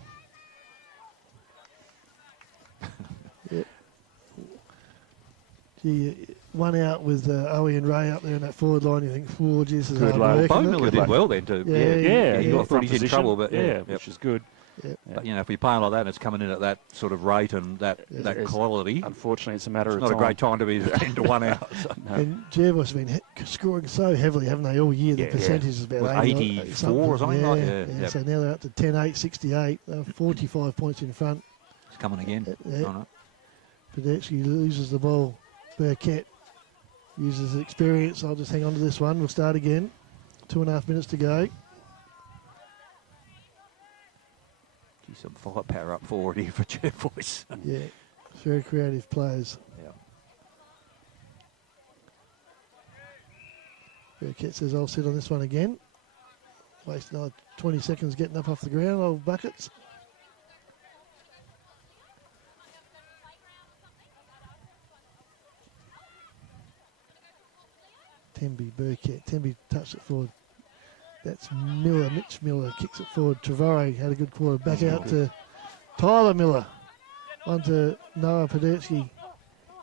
One out with Owie and Ray up there in that forward line. You think, this is hard work. Bo Miller did well then too. I thought he's in trouble, but which is good. But if we play like that and it's coming in at that sort of rate and that quality, unfortunately, it's a matter of not time. a great time to be 10 to 1 out. So. And Jervois has been scoring so heavily, haven't they, all year? The percentage is about 84 or something like that. So now they're up to 10-8, 68. They're 45 points in front. It's coming again. Pedersky loses the ball. Burkett uses his experience. I'll just hang on to this one. We'll start again. 2.5 minutes to go. Some firepower up forward here for Jervois. Very creative players. Burkett says, I'll sit on this one again. Waste another 20 seconds getting up off the ground, old buckets. Temby, Burkett. Temby touched it forward. That's Miller. Mitch Miller kicks it forward. Trevorrow had a good quarter. Back out to Tyler Miller. On to Noah Pedersky.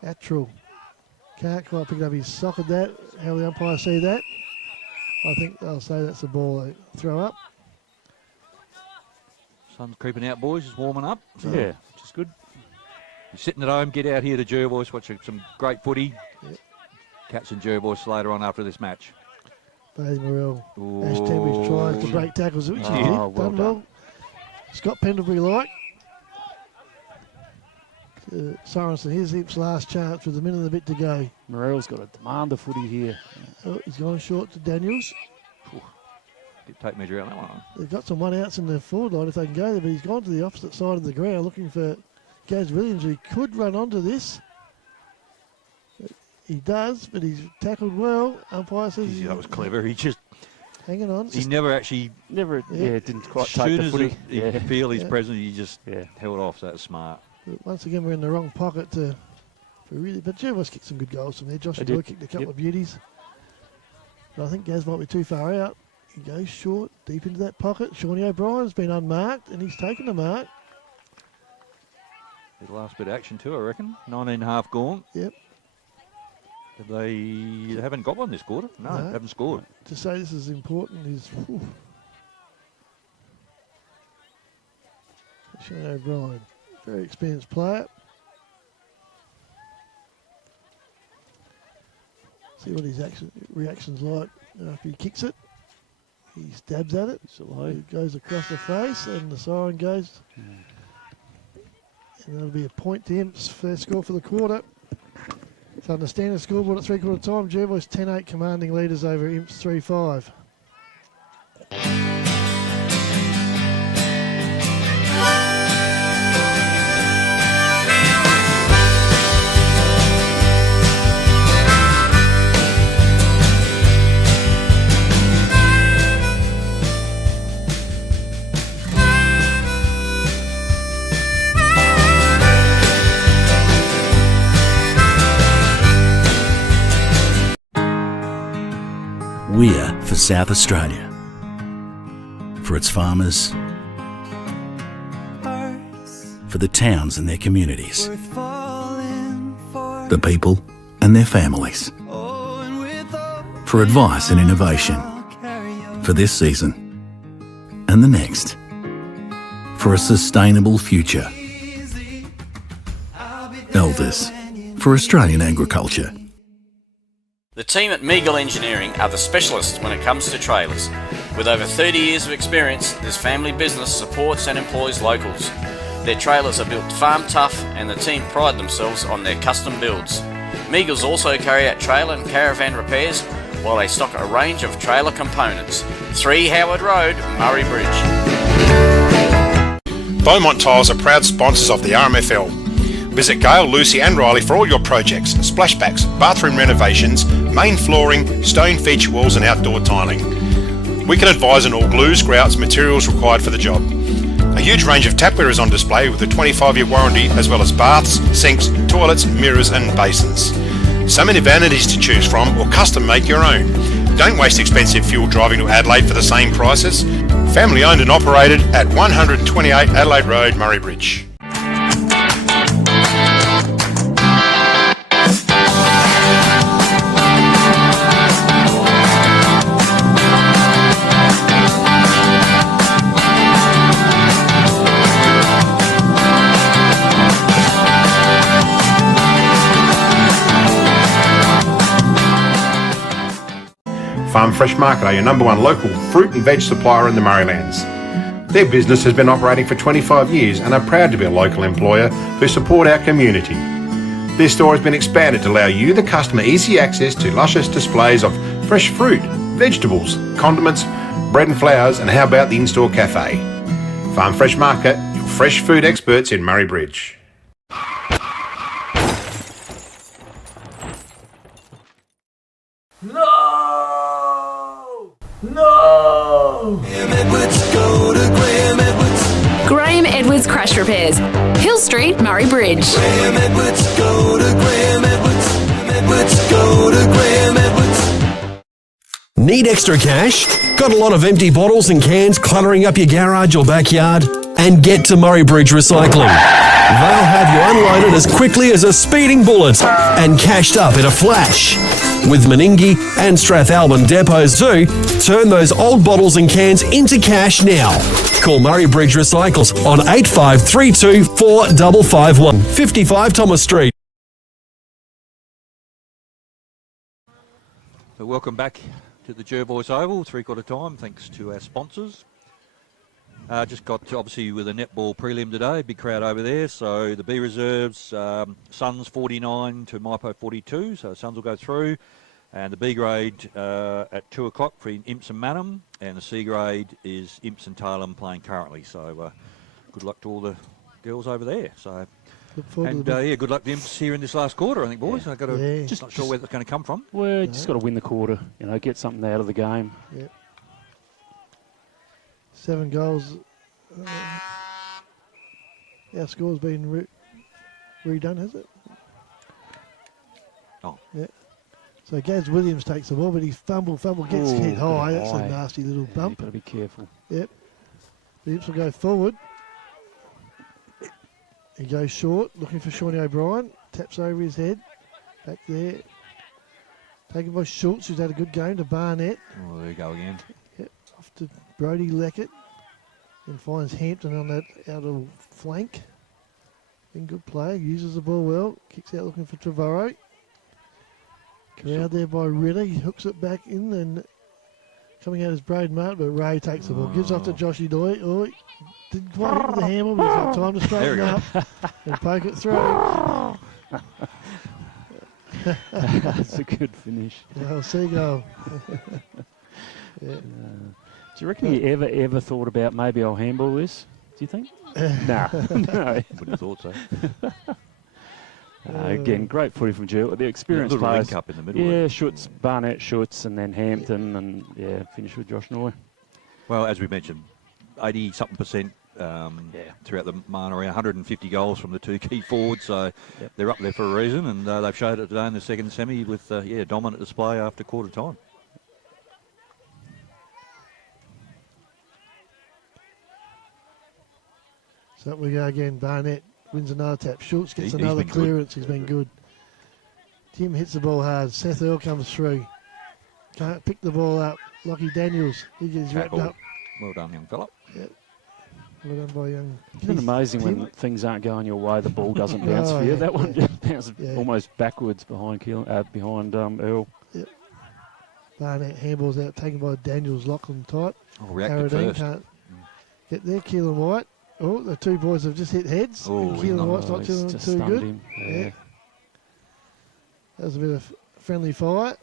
Attrell. Can't quite pick it up. He's socketed that. how the umpires see that. I think they'll say that's the ball they throw up. Sun's creeping out, boys. It's warming up. So Yeah, which is good. you're sitting at home, get out here to Jervois, watch some great footy. Yep. Catching Jervois later on after this match. Bailey Morrell. Ash Tambridge tries to break tackles, which he did. well Done well. Scott Pendlebury like. Sorensen, here's Hip's last chance with a minute and a bit to go. Morell's got to demand the footy here. Oh, he's gone short to Daniels. Did tape measure out that one. They've got some one-outs in the forward line if they can go there, but he's gone to the opposite side of the ground looking for Gaz Williams, who could run onto this. He does, but he's tackled well. Umpire says That was clever. He just hanging on. he never actually didn't quite as take soon the as footy. he could feel his presence, he just Yeah. held off. So that's smart. But once again, we're in the wrong pocket to really. But Jervois kicked some good goals from there. Josh They Boy did. kicked a couple Yep. of beauties. But I think Gaz might be too far out. He goes short, deep into that pocket. Shawnee O'Brien's been unmarked, and he's taken the mark. The last bit of action too, I reckon. 19.5 gone. Yep. They haven't got one this quarter. No, haven't scored. To say this is important is. Shawnee O'Brien, very experienced player. See what his reaction's like after he kicks it. He stabs at it. It goes across the face, and the siren goes. And that'll be a point to Imp's first score for the quarter. So understand the scoreboard at 3/4 time. Jervois 10-8 commanding leaders over Imp's 3-5. We're for South Australia, for its farmers, for the towns and their communities, the people and their families, for advice and innovation, for this season and the next, for a sustainable future. Elders, for Australian agriculture. The team at Meagle Engineering are the specialists when it comes to trailers. With over 30 years of experience, this family business supports and employs locals. Their trailers are built farm tough and the team pride themselves on their custom builds. Meagles also carry out trailer and caravan repairs while they stock a range of trailer components. 3 Howard Road, Murray Bridge. Beaumont Tiles are proud sponsors of the RMFL. Visit Gail, Lucy and Riley for all your projects, splashbacks, bathroom renovations, main flooring, stone feature walls and outdoor tiling. We can advise on all glues, grouts, materials required for the job. A huge range of tapware is on display with a 25-year warranty, as well as baths, sinks, toilets, mirrors and basins. So many vanities to choose from, or custom make your own. Don't waste expensive fuel driving to Adelaide for the same prices. Family owned and operated at 128 Adelaide Road, Murray Bridge. Farm Fresh Market are your #1 local fruit and veg supplier in the Murraylands. Their business has been operating for 25 years and are proud to be a local employer who support our community. Their store has been expanded to allow you, the customer, easy access to luscious displays of fresh fruit, vegetables, condiments, bread and flowers, and how about the in-store cafe? Farm Fresh Market, your fresh food experts in Murray Bridge. Graham Edwards Crash Repairs, Hill Street, Murray Bridge. Graham Edwards, go to Graham Edwards. Go to Graham Edwards. Need extra cash? Got a lot of empty bottles and cans cluttering up your garage or backyard? And get to Murray Bridge Recycling. They'll have you unloaded as quickly as a speeding bullet and cashed up in a flash. With Meningie and Strathalbyn depots too, turn those old bottles and cans into cash now. Call Murray Bridge Recycles on 8532 4551, 55 Thomas Street. So welcome back to the Jervois Oval, three-quarter time, thanks to our sponsors. Just got to, obviously with a netball prelim today, big crowd over there. So the B reserves, Suns 49 to MyPo 42, so Suns will go through. And the B grade at 2 o'clock for Imps and Manham, and the C grade is Imps and Tailem playing currently. So good luck to all the girls over there. So and good luck to Imps here in this last quarter, I think, boys. I've got to just not sure where that's going to come from. Well, just got to win the quarter, get something out of the game. Yep. 7 goals. Our score's been redone, has it? Oh. Yeah. So Gaz Williams takes the ball, but he fumble, gets hit high. That's a nasty little bump. You've got to be careful. Yep. The Imps will go forward. He goes short, looking for Shawnee O'Brien. Taps over his head. Back there. Taken by Schultz, who's had a good game, to Barnett. Oh, there you go again. Yep. Off to Brody Leckett. And finds Hampton on that outer flank. Been good play. Uses the ball well. Kicks out looking for Trevorrow. Crowd there by Ritter. He hooks it back in and coming out is Braden Martin, but Ray takes the ball. Gives off to Joshy Doy. Oh, didn't quite hit with the hammer, but he's got time to straighten up and poke it through. That's a good finish. Well, seagull. Yeah. Do you reckon he ever thought about maybe I'll handball this? Do you think? No. Wouldn't have thought so. Again, great footy from Jervois. The experienced little players. link up in the middle. Yeah, Schutz, Barnett, Schutz, and then Hampton, and finish with Josh Noy. Well, as we mentioned, 80-something% throughout the Marne area, 150 goals from the two key forwards, so they're up there for a reason, and they've showed it today in the second semi with dominant display after quarter time. So up we go again. Barnett wins another tap. Schultz gets another been clearance. He's been good. Tim hits the ball hard. Seth Earl comes through. Can't pick the ball up. Lockie Daniels, he gets wrapped up. Well done, young fella. Yep. Well done by young. Isn't it amazing when things aren't going your way, the ball doesn't bounce for you? That one just bounced almost backwards behind Earl. Yep. Barnett handballs out, taken by Daniels, Lachlan tight. Reacted first. Can't get there. Keelan White. Oh, the two boys have just hit heads. Keelan White's not too good. Yeah. That was a bit of friendly fire.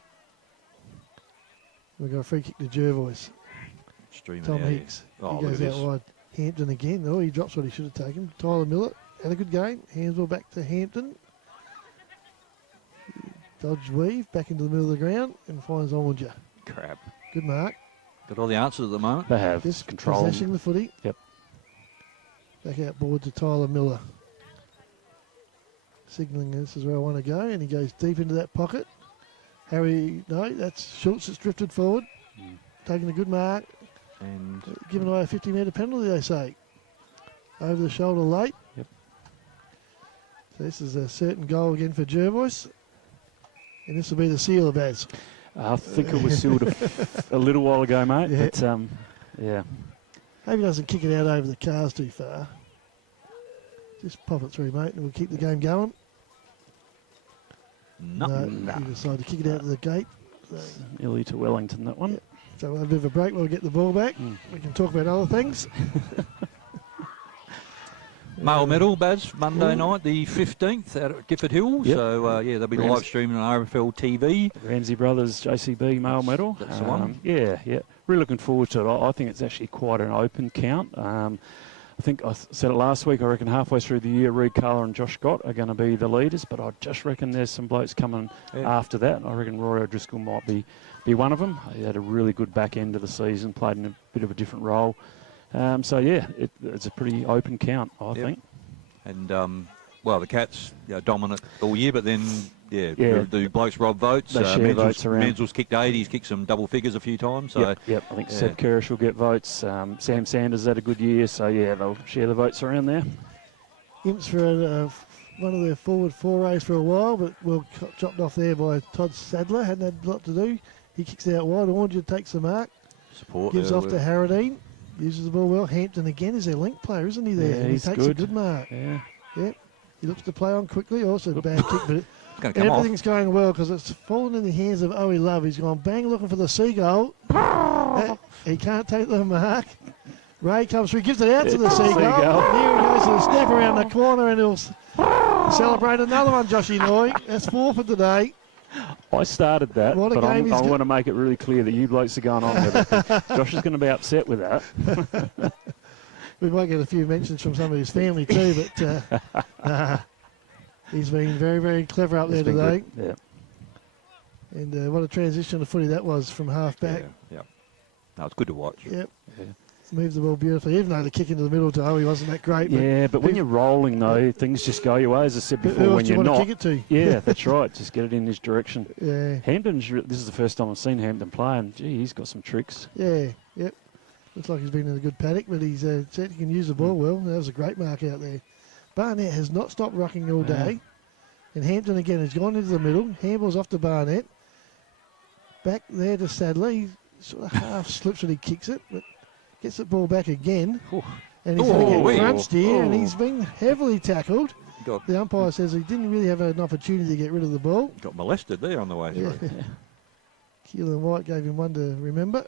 We've got a free kick to Jervois. Tom Hicks. He goes out wide. Hampton again. Oh, he drops what he should have taken. Tyler Miller had a good game. Handswell back to Hampton. Dodge weave back into the middle of the ground and finds Ollinger. Crap. Good mark. Got all the answers at the moment. They have. Just control. Possessing the footy. Yep. Back out board to Tyler Miller. Signalling this is where I want to go, and he goes deep into that pocket. Harry, no, that's Schultz that's drifted forward. Taking a good mark. And giving away a 50-metre penalty, they say. Over the shoulder late. Yep. So this is a certain goal again for Jervois. And this will be the seal, Baz. I think it was sealed a little while ago, mate. Yeah. But, yeah. Hope he doesn't kick it out over the cars too far. Just pop it through, mate, and we'll keep the game going. No. He decided to kick it out of the gate. So. Nearly to Wellington, that one. Yep. So we'll have a bit of a break. We'll get the ball back. We can talk about other things. Male medal, Baz, Monday night, the 15th out at Gifford Hill. Yep. So, they'll be live streaming on RMFL TV. Ramsey Brothers JCB male medal. That's the one. Yeah. Really looking forward to it. I think it's actually quite an open count. I think I said it last week, I reckon halfway through the year, Reed Carler and Josh Scott are going to be the leaders, but I just reckon there's some blokes coming after that. I reckon Rory O'Driscoll might be one of them. He had a really good back end of the season, played in a bit of a different role. It's a pretty open count, I think. And, the Cats dominant all year, but then, the blokes rob votes. They share votes around. Menzel's kicked 80, he's kicked some double figures a few times. So Yep. I think Seb Kerrish will get votes. Sam Sanders had a good year, so they'll share the votes around there. Imps for one of their forward forays for a while, but well chopped off there by Todd Sadler. Hadn't had a lot to do. He kicks it out wide. Ornger takes the mark. Support. Gives off to Harradine. Uses the ball well. Hampton again is their link player, isn't he there? Yeah, and he's he takes good. a good mark. Yeah. Yep. He looks to play on quickly. Also a bad kick, but Gonna come everything's going well because it's fallen in the hands of Owie Love. He's gone bang looking for the seagull. He can't take the mark. Ray comes through, gives it out to the seagull. Here he goes to the snap around the corner and he'll celebrate another one, Joshy Noy. That's 4 for today. I started that, What a but game I he's want to make it really clear that you blokes are going on with it. Josh is going to be upset with that. We might get a few mentions from some of his family too, but he's been very, very clever up there today. Yeah. And what a transition of footy that was from half back. Yeah. No, it's good to watch. Yep. Yeah. Moved the ball beautifully, even though the kick into the middle to Owie wasn't that great. Yeah, but when you're rolling, though, things just go your way, as I said But before, who else when do you you're want not. to kick it to? Yeah, that's right. Just get it in his direction. Yeah. This is the first time I've seen Hampton play, and, gee, he's got some tricks. Yeah, yep. Looks like he's been in a good paddock, but he's said he can use the ball well. That was a great mark out there. Barnett has not stopped rocking all day. And Hampton again has gone into the middle. Handballs off to Barnett. Back there to Sadler. He sort of half slips when he kicks it, but gets the ball back again. And he's going to get crunched here, and he's been heavily tackled. The umpire says he didn't really have an opportunity to get rid of the ball. Got molested there on the way through. Keelan White gave him one to remember.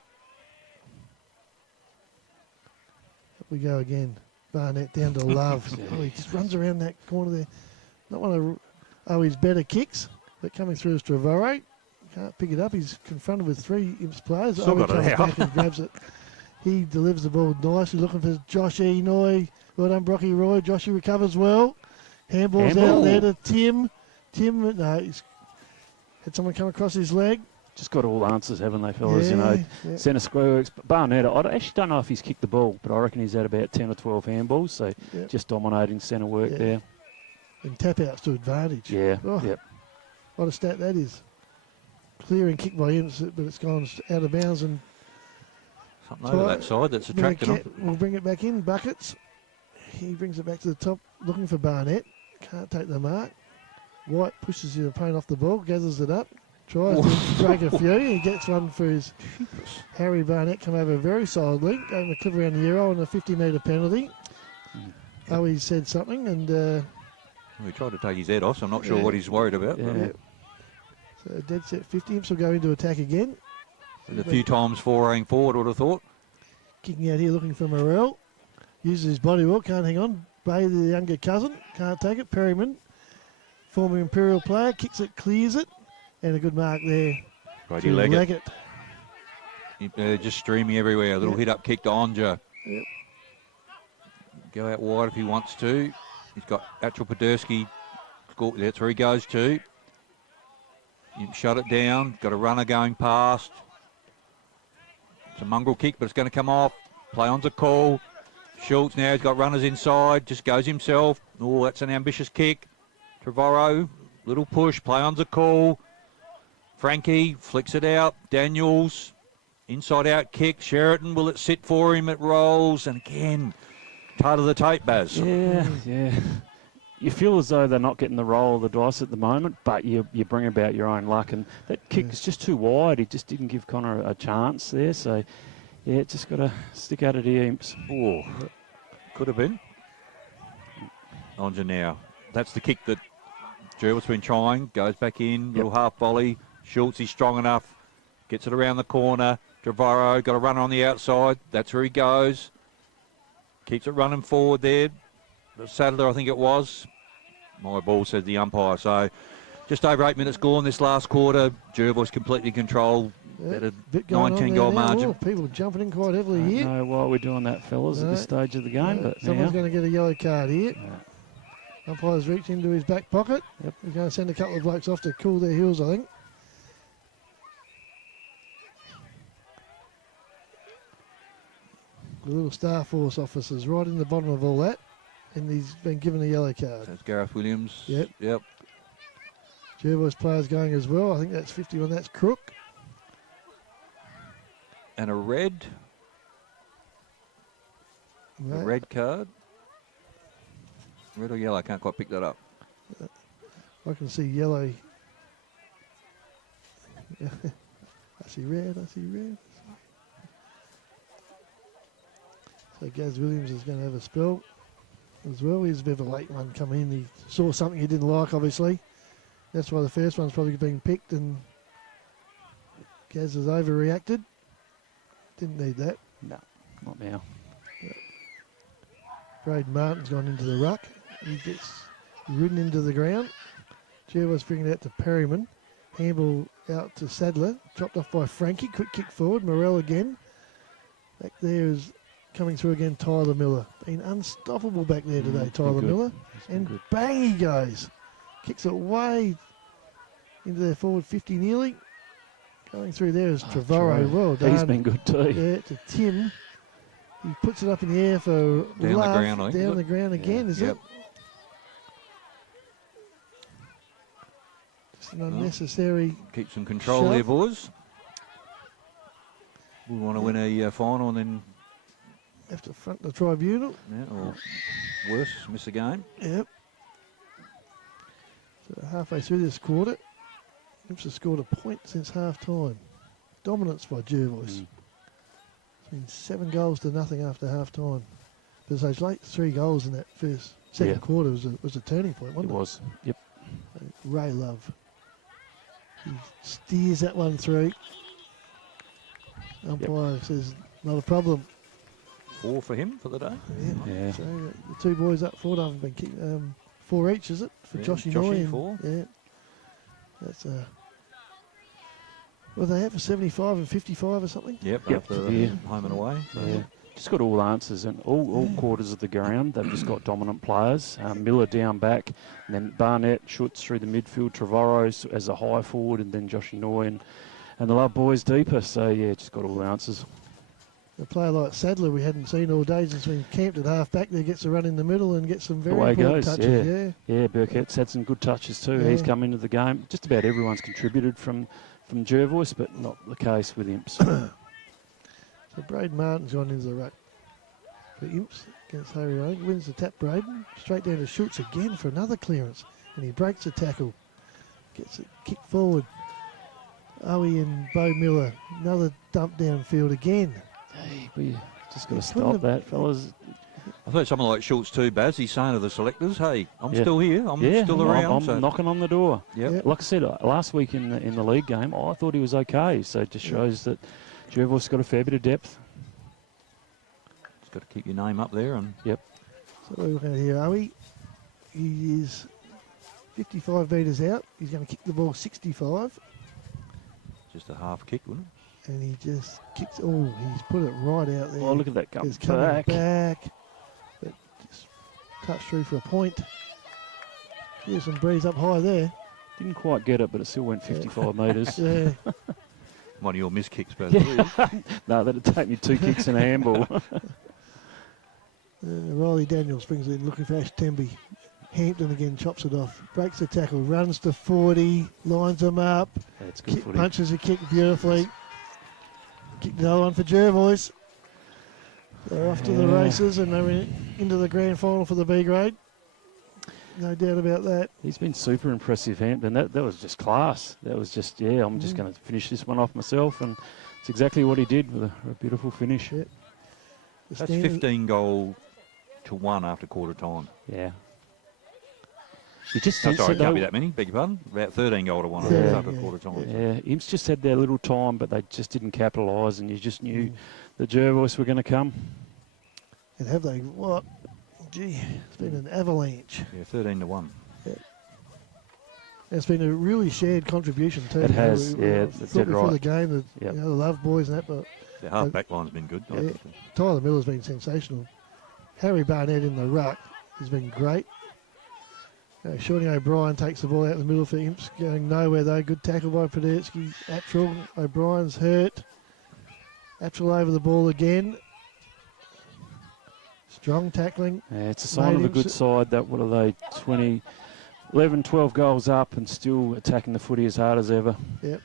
Up we go again. Barnett down to Love. He just runs around that corner there. Not one of his better kicks, but coming through is Trevorrow. Can't pick it up. He's confronted with 3 Imps players. Still got comes it out. back and grabs it. He delivers the ball nicely, looking for Joshy Noy. Well done, Brocky Roy. Joshy recovers well. Handball's out there to Tim. Tim, no, he's had someone come across his leg. Just got all answers, haven't they, fellas? Centre square works. Barnett, I actually don't know if he's kicked the ball, but I reckon he's had about 10 or 12 handballs, so just dominating centre work there. And tap outs to advantage. Yeah, Oh, what a stat that is. Clearing kick by him, but it's gone out of bounds. And something over that side that's attracted him. We'll bring it back in. Buckets. He brings it back to the top, looking for Barnett. Can't take the mark. White pushes the opponent off the ball, gathers it up, tries to break a few. He gets one for his Harry Barnett. Come over very solidly. Gave him a clip around the euro on a 50-metre penalty. Oh, he said something, and he tried to take his head off, so I'm not sure what he's worried about. So dead set 50. Imps will go into attack again. And a few times foraying forward, I would have thought. Kicking out here looking for Morrell. Uses his body well, can't hang on. Bay, the younger cousin, can't take it. Perryman, former Imperial player, kicks it, clears it. And a good mark there. Brady Leggett. Just streaming everywhere. A little hit up kick to Onja. Yep. Go out wide if he wants to. He's got Achel Podersky. That's where he goes to. You shut it down. Got a runner going past. It's a mongrel kick, but it's going to come off. Play on's a call. Schultz now, he's got runners inside. Just goes himself. Oh, that's an ambitious kick. Trevorrow, little push. Play on's a call. Frankie flicks it out. Daniels, inside out kick. Sheraton, will it sit for him? It rolls. And again, tight of the tape, Baz. Yeah. You feel as though they're not getting the roll of the dice at the moment, but you bring about your own luck. And that kick is just too wide. He just didn't give Connor a chance there. So, yeah, just got to stick at it here, Imps. Oh, could have been. Onja now. That's the kick that Jervois been trying. Goes back in, little half volley. Schultz, he's strong enough. Gets it around the corner. Trevorrow got a runner on the outside. That's where he goes. Keeps it running forward there. Sadler, I think it was. My ball, said the umpire. So just over 8 minutes gone this last quarter. Jervois completely control. Better 19-goal margin. Oh, people jumping in quite heavily here. I don't know why we're doing that, fellas, at this stage of the game. But someone's going to get a yellow card here. Umpire's reached into his back pocket. He's going to send a couple of blokes off to cool their heels, I think. The little Star Force officers right in the bottom of all that. And he's been given a yellow card. That's Gareth Williams. Yep. Jervois players going as well. I think that's 51. That's Crook. And a red. Right. A red card. Red or yellow? I can't quite pick that up. I can see yellow. I see red. So Gaz Williams is going to have a spell as well. He's a bit of a late one come in. He saw something he didn't like, obviously. That's why the first one's probably been picked, and Gaz has overreacted. Didn't need that. No, not now. Braden Martin's gone into the ruck. He gets ridden into the ground. Jervois bringing it out to Perryman. Handball out to Sadler. Chopped off by Frankie. Quick kick forward. Morell again. Back there is coming through again, Tyler Miller. Been unstoppable back there today, Tyler Miller. And good. bang he goes. Kicks it way into their forward 50 nearly. Going through there is Trevorrow. Well done. He's been good too. Yeah, to Tim. He puts it up in the air for Down Love. the ground, I think. Down the ground again, is it? Just an unnecessary. Keep some control shove. there, boys. We want to win a final and then, Have to front the tribunal. yeah, or worse, miss a game. Yep. So halfway through this quarter, Imps have scored a point since half time. Dominance by Jervois. It's been 7 goals to nothing after half time. But those late 3 goals in that second quarter was a turning point, wasn't it? It was. Yep. Ray Love. He steers that one through. Umpire says, not a problem. 4 for him for the day. Yeah. So the 2 boys up forward haven't been kicking. 4 each, is it? For Joshy Joshy, Noy. 4. Yeah. That's well, they have for 75 and 55 or something. Yep, Yep. after home and away. Yeah. Just got all answers and all quarters of the ground. They've just got dominant players. Miller down back, and then Barnett, Schutz through the midfield, Trevorrow as a high forward, and then Joshy Noy and the Love boys deeper. So, yeah, just got all the answers. A player like Sadler we hadn't seen all day since been camped at half back there, gets a run in the middle and gets some very Away important goes, touches. Yeah, Burkett's had some good touches too. Yeah. He's come into the game. Just about everyone's contributed from Jervois, but not the case with Imps. So Braden Martin's gone into the ruck for Imps against Harry Rowan. Wins the tap, Braden. Straight down to Schultz again for another clearance. And he breaks the tackle. Gets it kicked forward. Owie and Bo Miller. Another dump downfield again. Hey, we just got to stop that, fellas. I've heard someone like Schultz too, Baz. He's saying to the selectors, hey, I'm still here. I'm still around. I'm knocking on the door. Yep. Like I said, last week in the league game, I thought he was okay. So it just shows that Jervois got a fair bit of depth. Just got to keep your name up there. And Yep. So we're looking at here, Owie. He is 55 metres out. He's going to kick the ball 65. just a half kick, wouldn't it? And he just kicks. Oh, he's put it right out there. Oh, look at that come It's coming back. But just touch through for a point. Here's some breeze up high there. Didn't quite get it, but it still went 55 metres. Yeah. One of your missed kicks, Baz. No, that'd take me 2 kicks and a handball. Riley Daniels brings it in looking for Ash Temby. Hampton again chops it off. Breaks the tackle. Runs to 40. Lines them up. That's good footy. Punches a kick beautifully. Kicked another one for Jervois. They're off to the races and they're into the grand final for the B grade. No doubt about that. He's been super impressive, Hampton. That was just class. That was just, I'm just going to finish this one off myself. And it's exactly what he did with a beautiful finish. Yep. That's 15 goal to 1 after quarter time. Yeah. You just No, sense sorry, it it can't though. be that many. Beg your pardon. About 13 goal to 1 after quarter time. Yeah, Imps just had their little time, but they just didn't capitalise, and you just knew the Jervois were going to come. And have they what? Gee, it's been an avalanche. Yeah, 13 to 1. Yeah. It's been a really shared contribution too. It has, that's thought dead before right. the game, the Love boys and that, but The half back line's been good. yeah, Tyler Miller's been sensational. Harry Barnett in the ruck has been great. Shawnee O'Brien takes the ball out in the middle for Imps, going nowhere though. Good tackle by Podolsky. Attrell, O'Brien's hurt. Attrell over the ball again. Strong tackling. Yeah, it's a sign of a good side. That, what are they, 11, 12 goals up and still attacking the footy as hard as ever. Yep.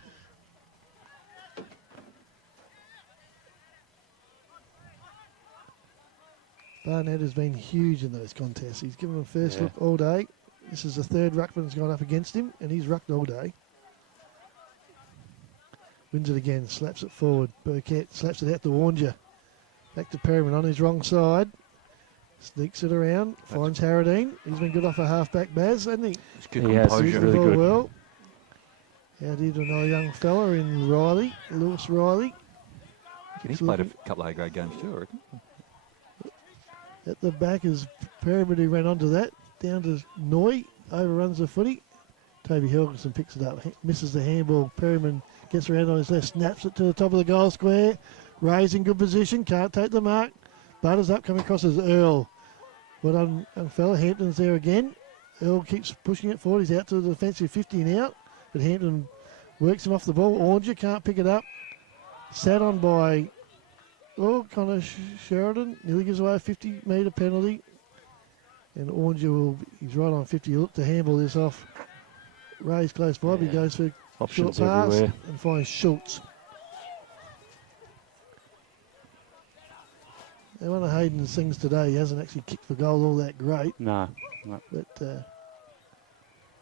Barnett has been huge in those contests. He's given them first look all day. This is the third ruckman that's gone up against him, and he's rucked all day. Wins it again, slaps it forward. Burkett slaps it out to Warnger. Back to Perriman on his wrong side. Sneaks it around, finds Harradine. He's been good off a half-back Baz, hasn't he? It's good composure. Really good. Well. How did another young fella in Riley, Lewis Riley. He's played a couple of A-grade games too, I reckon. At the back is Perriman, who ran onto that. Down to Noy, overruns the footy. Toby Helgeson picks it up, misses the handball. Perriman gets around on his left, snaps it to the top of the goal square. Ray's in good position, can't take the mark. Butters up, coming across as Earl. Well done, young fella. Hampton's there again. Earl keeps pushing it forward. He's out to the defensive 50 now. But Hampton works him off the ball. Oranger can't pick it up. Sat on by Connor Sheridan. Nearly gives away a 50-metre penalty. And Oranger he's right on 50. He'll look to handball this off. Ray's close by, but he goes for options short pass everywhere. and finds Schultz. And one of Hayden's things today, he hasn't actually kicked for goal all that great. No. But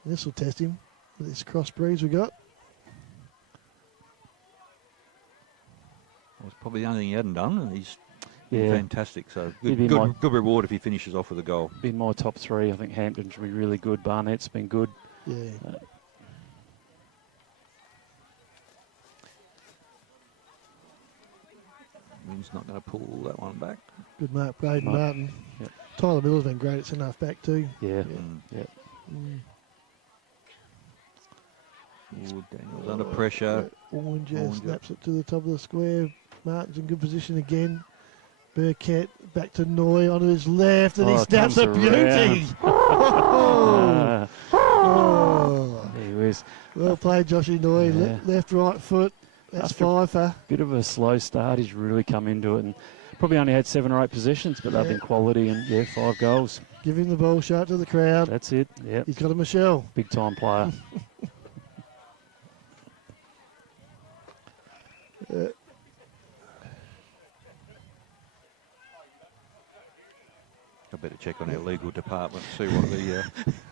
this will test him with this cross breeze we got. Well, it's probably the only thing he hadn't done, and he's been fantastic. So He'd good, be good reward if he finishes off with a goal. Be my top three. I think Hampton should be really good. Barnett's been good. Yeah. He's not going to pull that one back. Good mark, Braden Martin. Yep. Tyler Miller's been great at centre half back too. Yeah. Ooh, Daniel's under pressure. Oranger snaps it to the top of the square. Martin's in good position again. Burkett back to Noy onto his left, and he snaps a beauty. He was. Well played, Joshy Noy. Left, right foot. That's Pfeiffer. Bit of a slow start. He's really come into it and probably only had 7 or 8 possessions, but they've been quality and 5 goals. Give him the ball, show it to the crowd. That's it. Yeah. He's got a Michelle. Big time player. I better check on our legal department, see what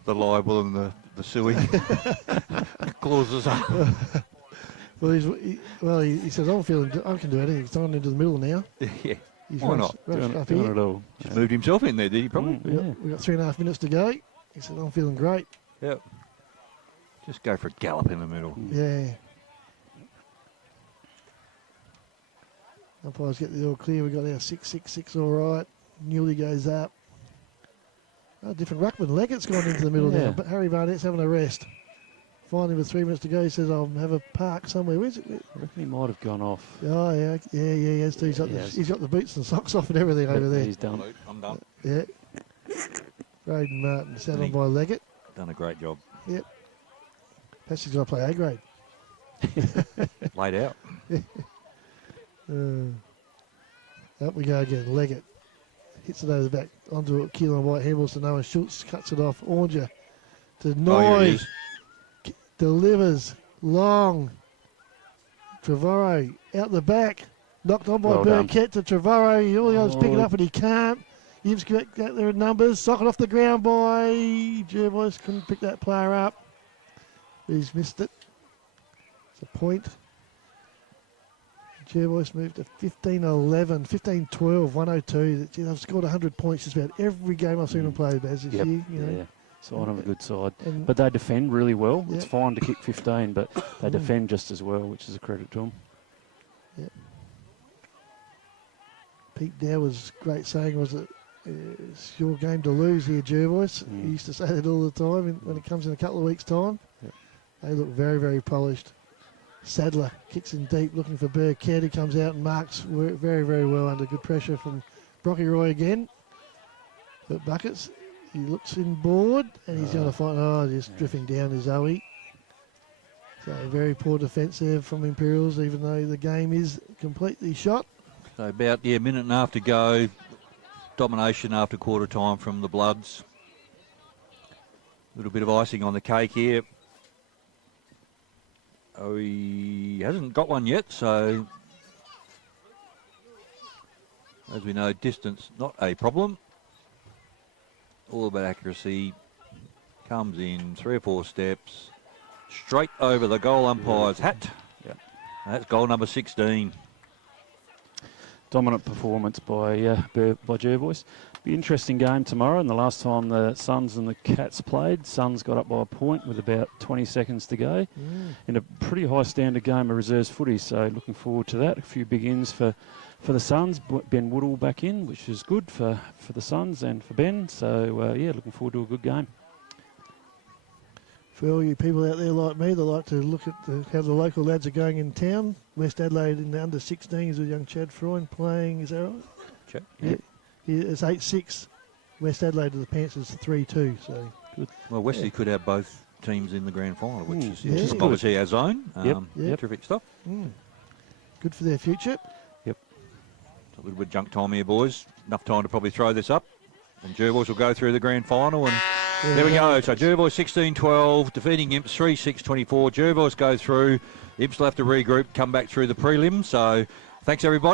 the libel and the suing clauses are. Well, he says, I can do anything. He's gone into the middle now. Yeah. He's Why not? Doing it all. Just moved himself in there, did he? Probably. We've got 3.5 minutes to go. He said, I'm feeling great. Yep. Just go for a gallop in the middle. Yeah. Umpires get the all clear. We've got our 6-6-6 all right. Newley goes up. Oh, different ruckman. Leggett's gone into the middle now, but Harry Barnett's having a rest. Finally, with 3 minutes to go, he says, I'll have a park somewhere. Where's it? I reckon he might have gone off. Oh, yeah, he has too. He's got the boots and socks off and everything over there. He's done. I'm done. Yeah. Braden Martin sat on by Leggett. Done a great job. Yep. Perhaps he's going to play A grade. Laid out. Up we go again. Leggett hits it over the back onto a Keelan White handballs to Noah Schultz, cuts it off. Oranger to Noy. Delivers long. Trevorrow out the back. Knocked on by Burkett to Trevorrow. He only goes to pick it up, but he can't. Yves got there in numbers. Socket off the ground by Jervois. Couldn't pick that player up. He's missed it. It's a point. Jervois moved to 15-11, 15-12, 102. They've scored 100 points just about every game I've seen them play this year. You know. Yeah. Sign of a good side. But they defend really well. It's fine to kick 15, but they defend just as well, which is a credit to them. Yep. Pete Dow was great saying, was it, it's your game to lose here, Jervois. He used to say that all the time when it comes in a couple of weeks' time. Yep. They look very, very polished. Sadler kicks in deep, looking for Burkett, who comes out and marks very, very well under good pressure from Brocky Roy again. But Buckets, he looks in board, and he's going to find, just drifting down to Zoe. So very poor defence there from Imperials, even though the game is completely shot. So about, a minute and a half to go. Domination after quarter time from the Bloods. A little bit of icing on the cake here. Oh, he hasn't got one yet, so As we know, distance not a problem. All about accuracy. Comes in 3 or 4 steps. Straight over the goal umpire's hat. Yep. That's goal number 16. Dominant performance by Jervois. Be interesting game tomorrow. And the last time the Suns and the Cats played, Suns got up by a point with about 20 seconds to go. In a pretty high standard game of reserves footy. So looking forward to that. A few big ins for the Suns. Ben Woodall back in, which is good for the Suns and for Ben. So yeah, looking forward to a good game. For all you people out there like me that like to look at how the local lads are going in town, West Adelaide in the under-16s with young Chad Freund playing, is that right? Chad? Yeah. It's 8-6. West Adelaide to the Panthers 3-2, so good. Well, Wesley could have both teams in the grand final, which is yeah. obviously our zone. Yep. Terrific stuff. Good for their future. Yep. A little bit of junk time here, boys. Enough time to probably throw this up. And Jervois will go through the grand final. And there we go. So Jervois 16-12, defeating Imps 3-6-24. Jervois go through. Imps will have to regroup, come back through the prelim. So thanks, everybody.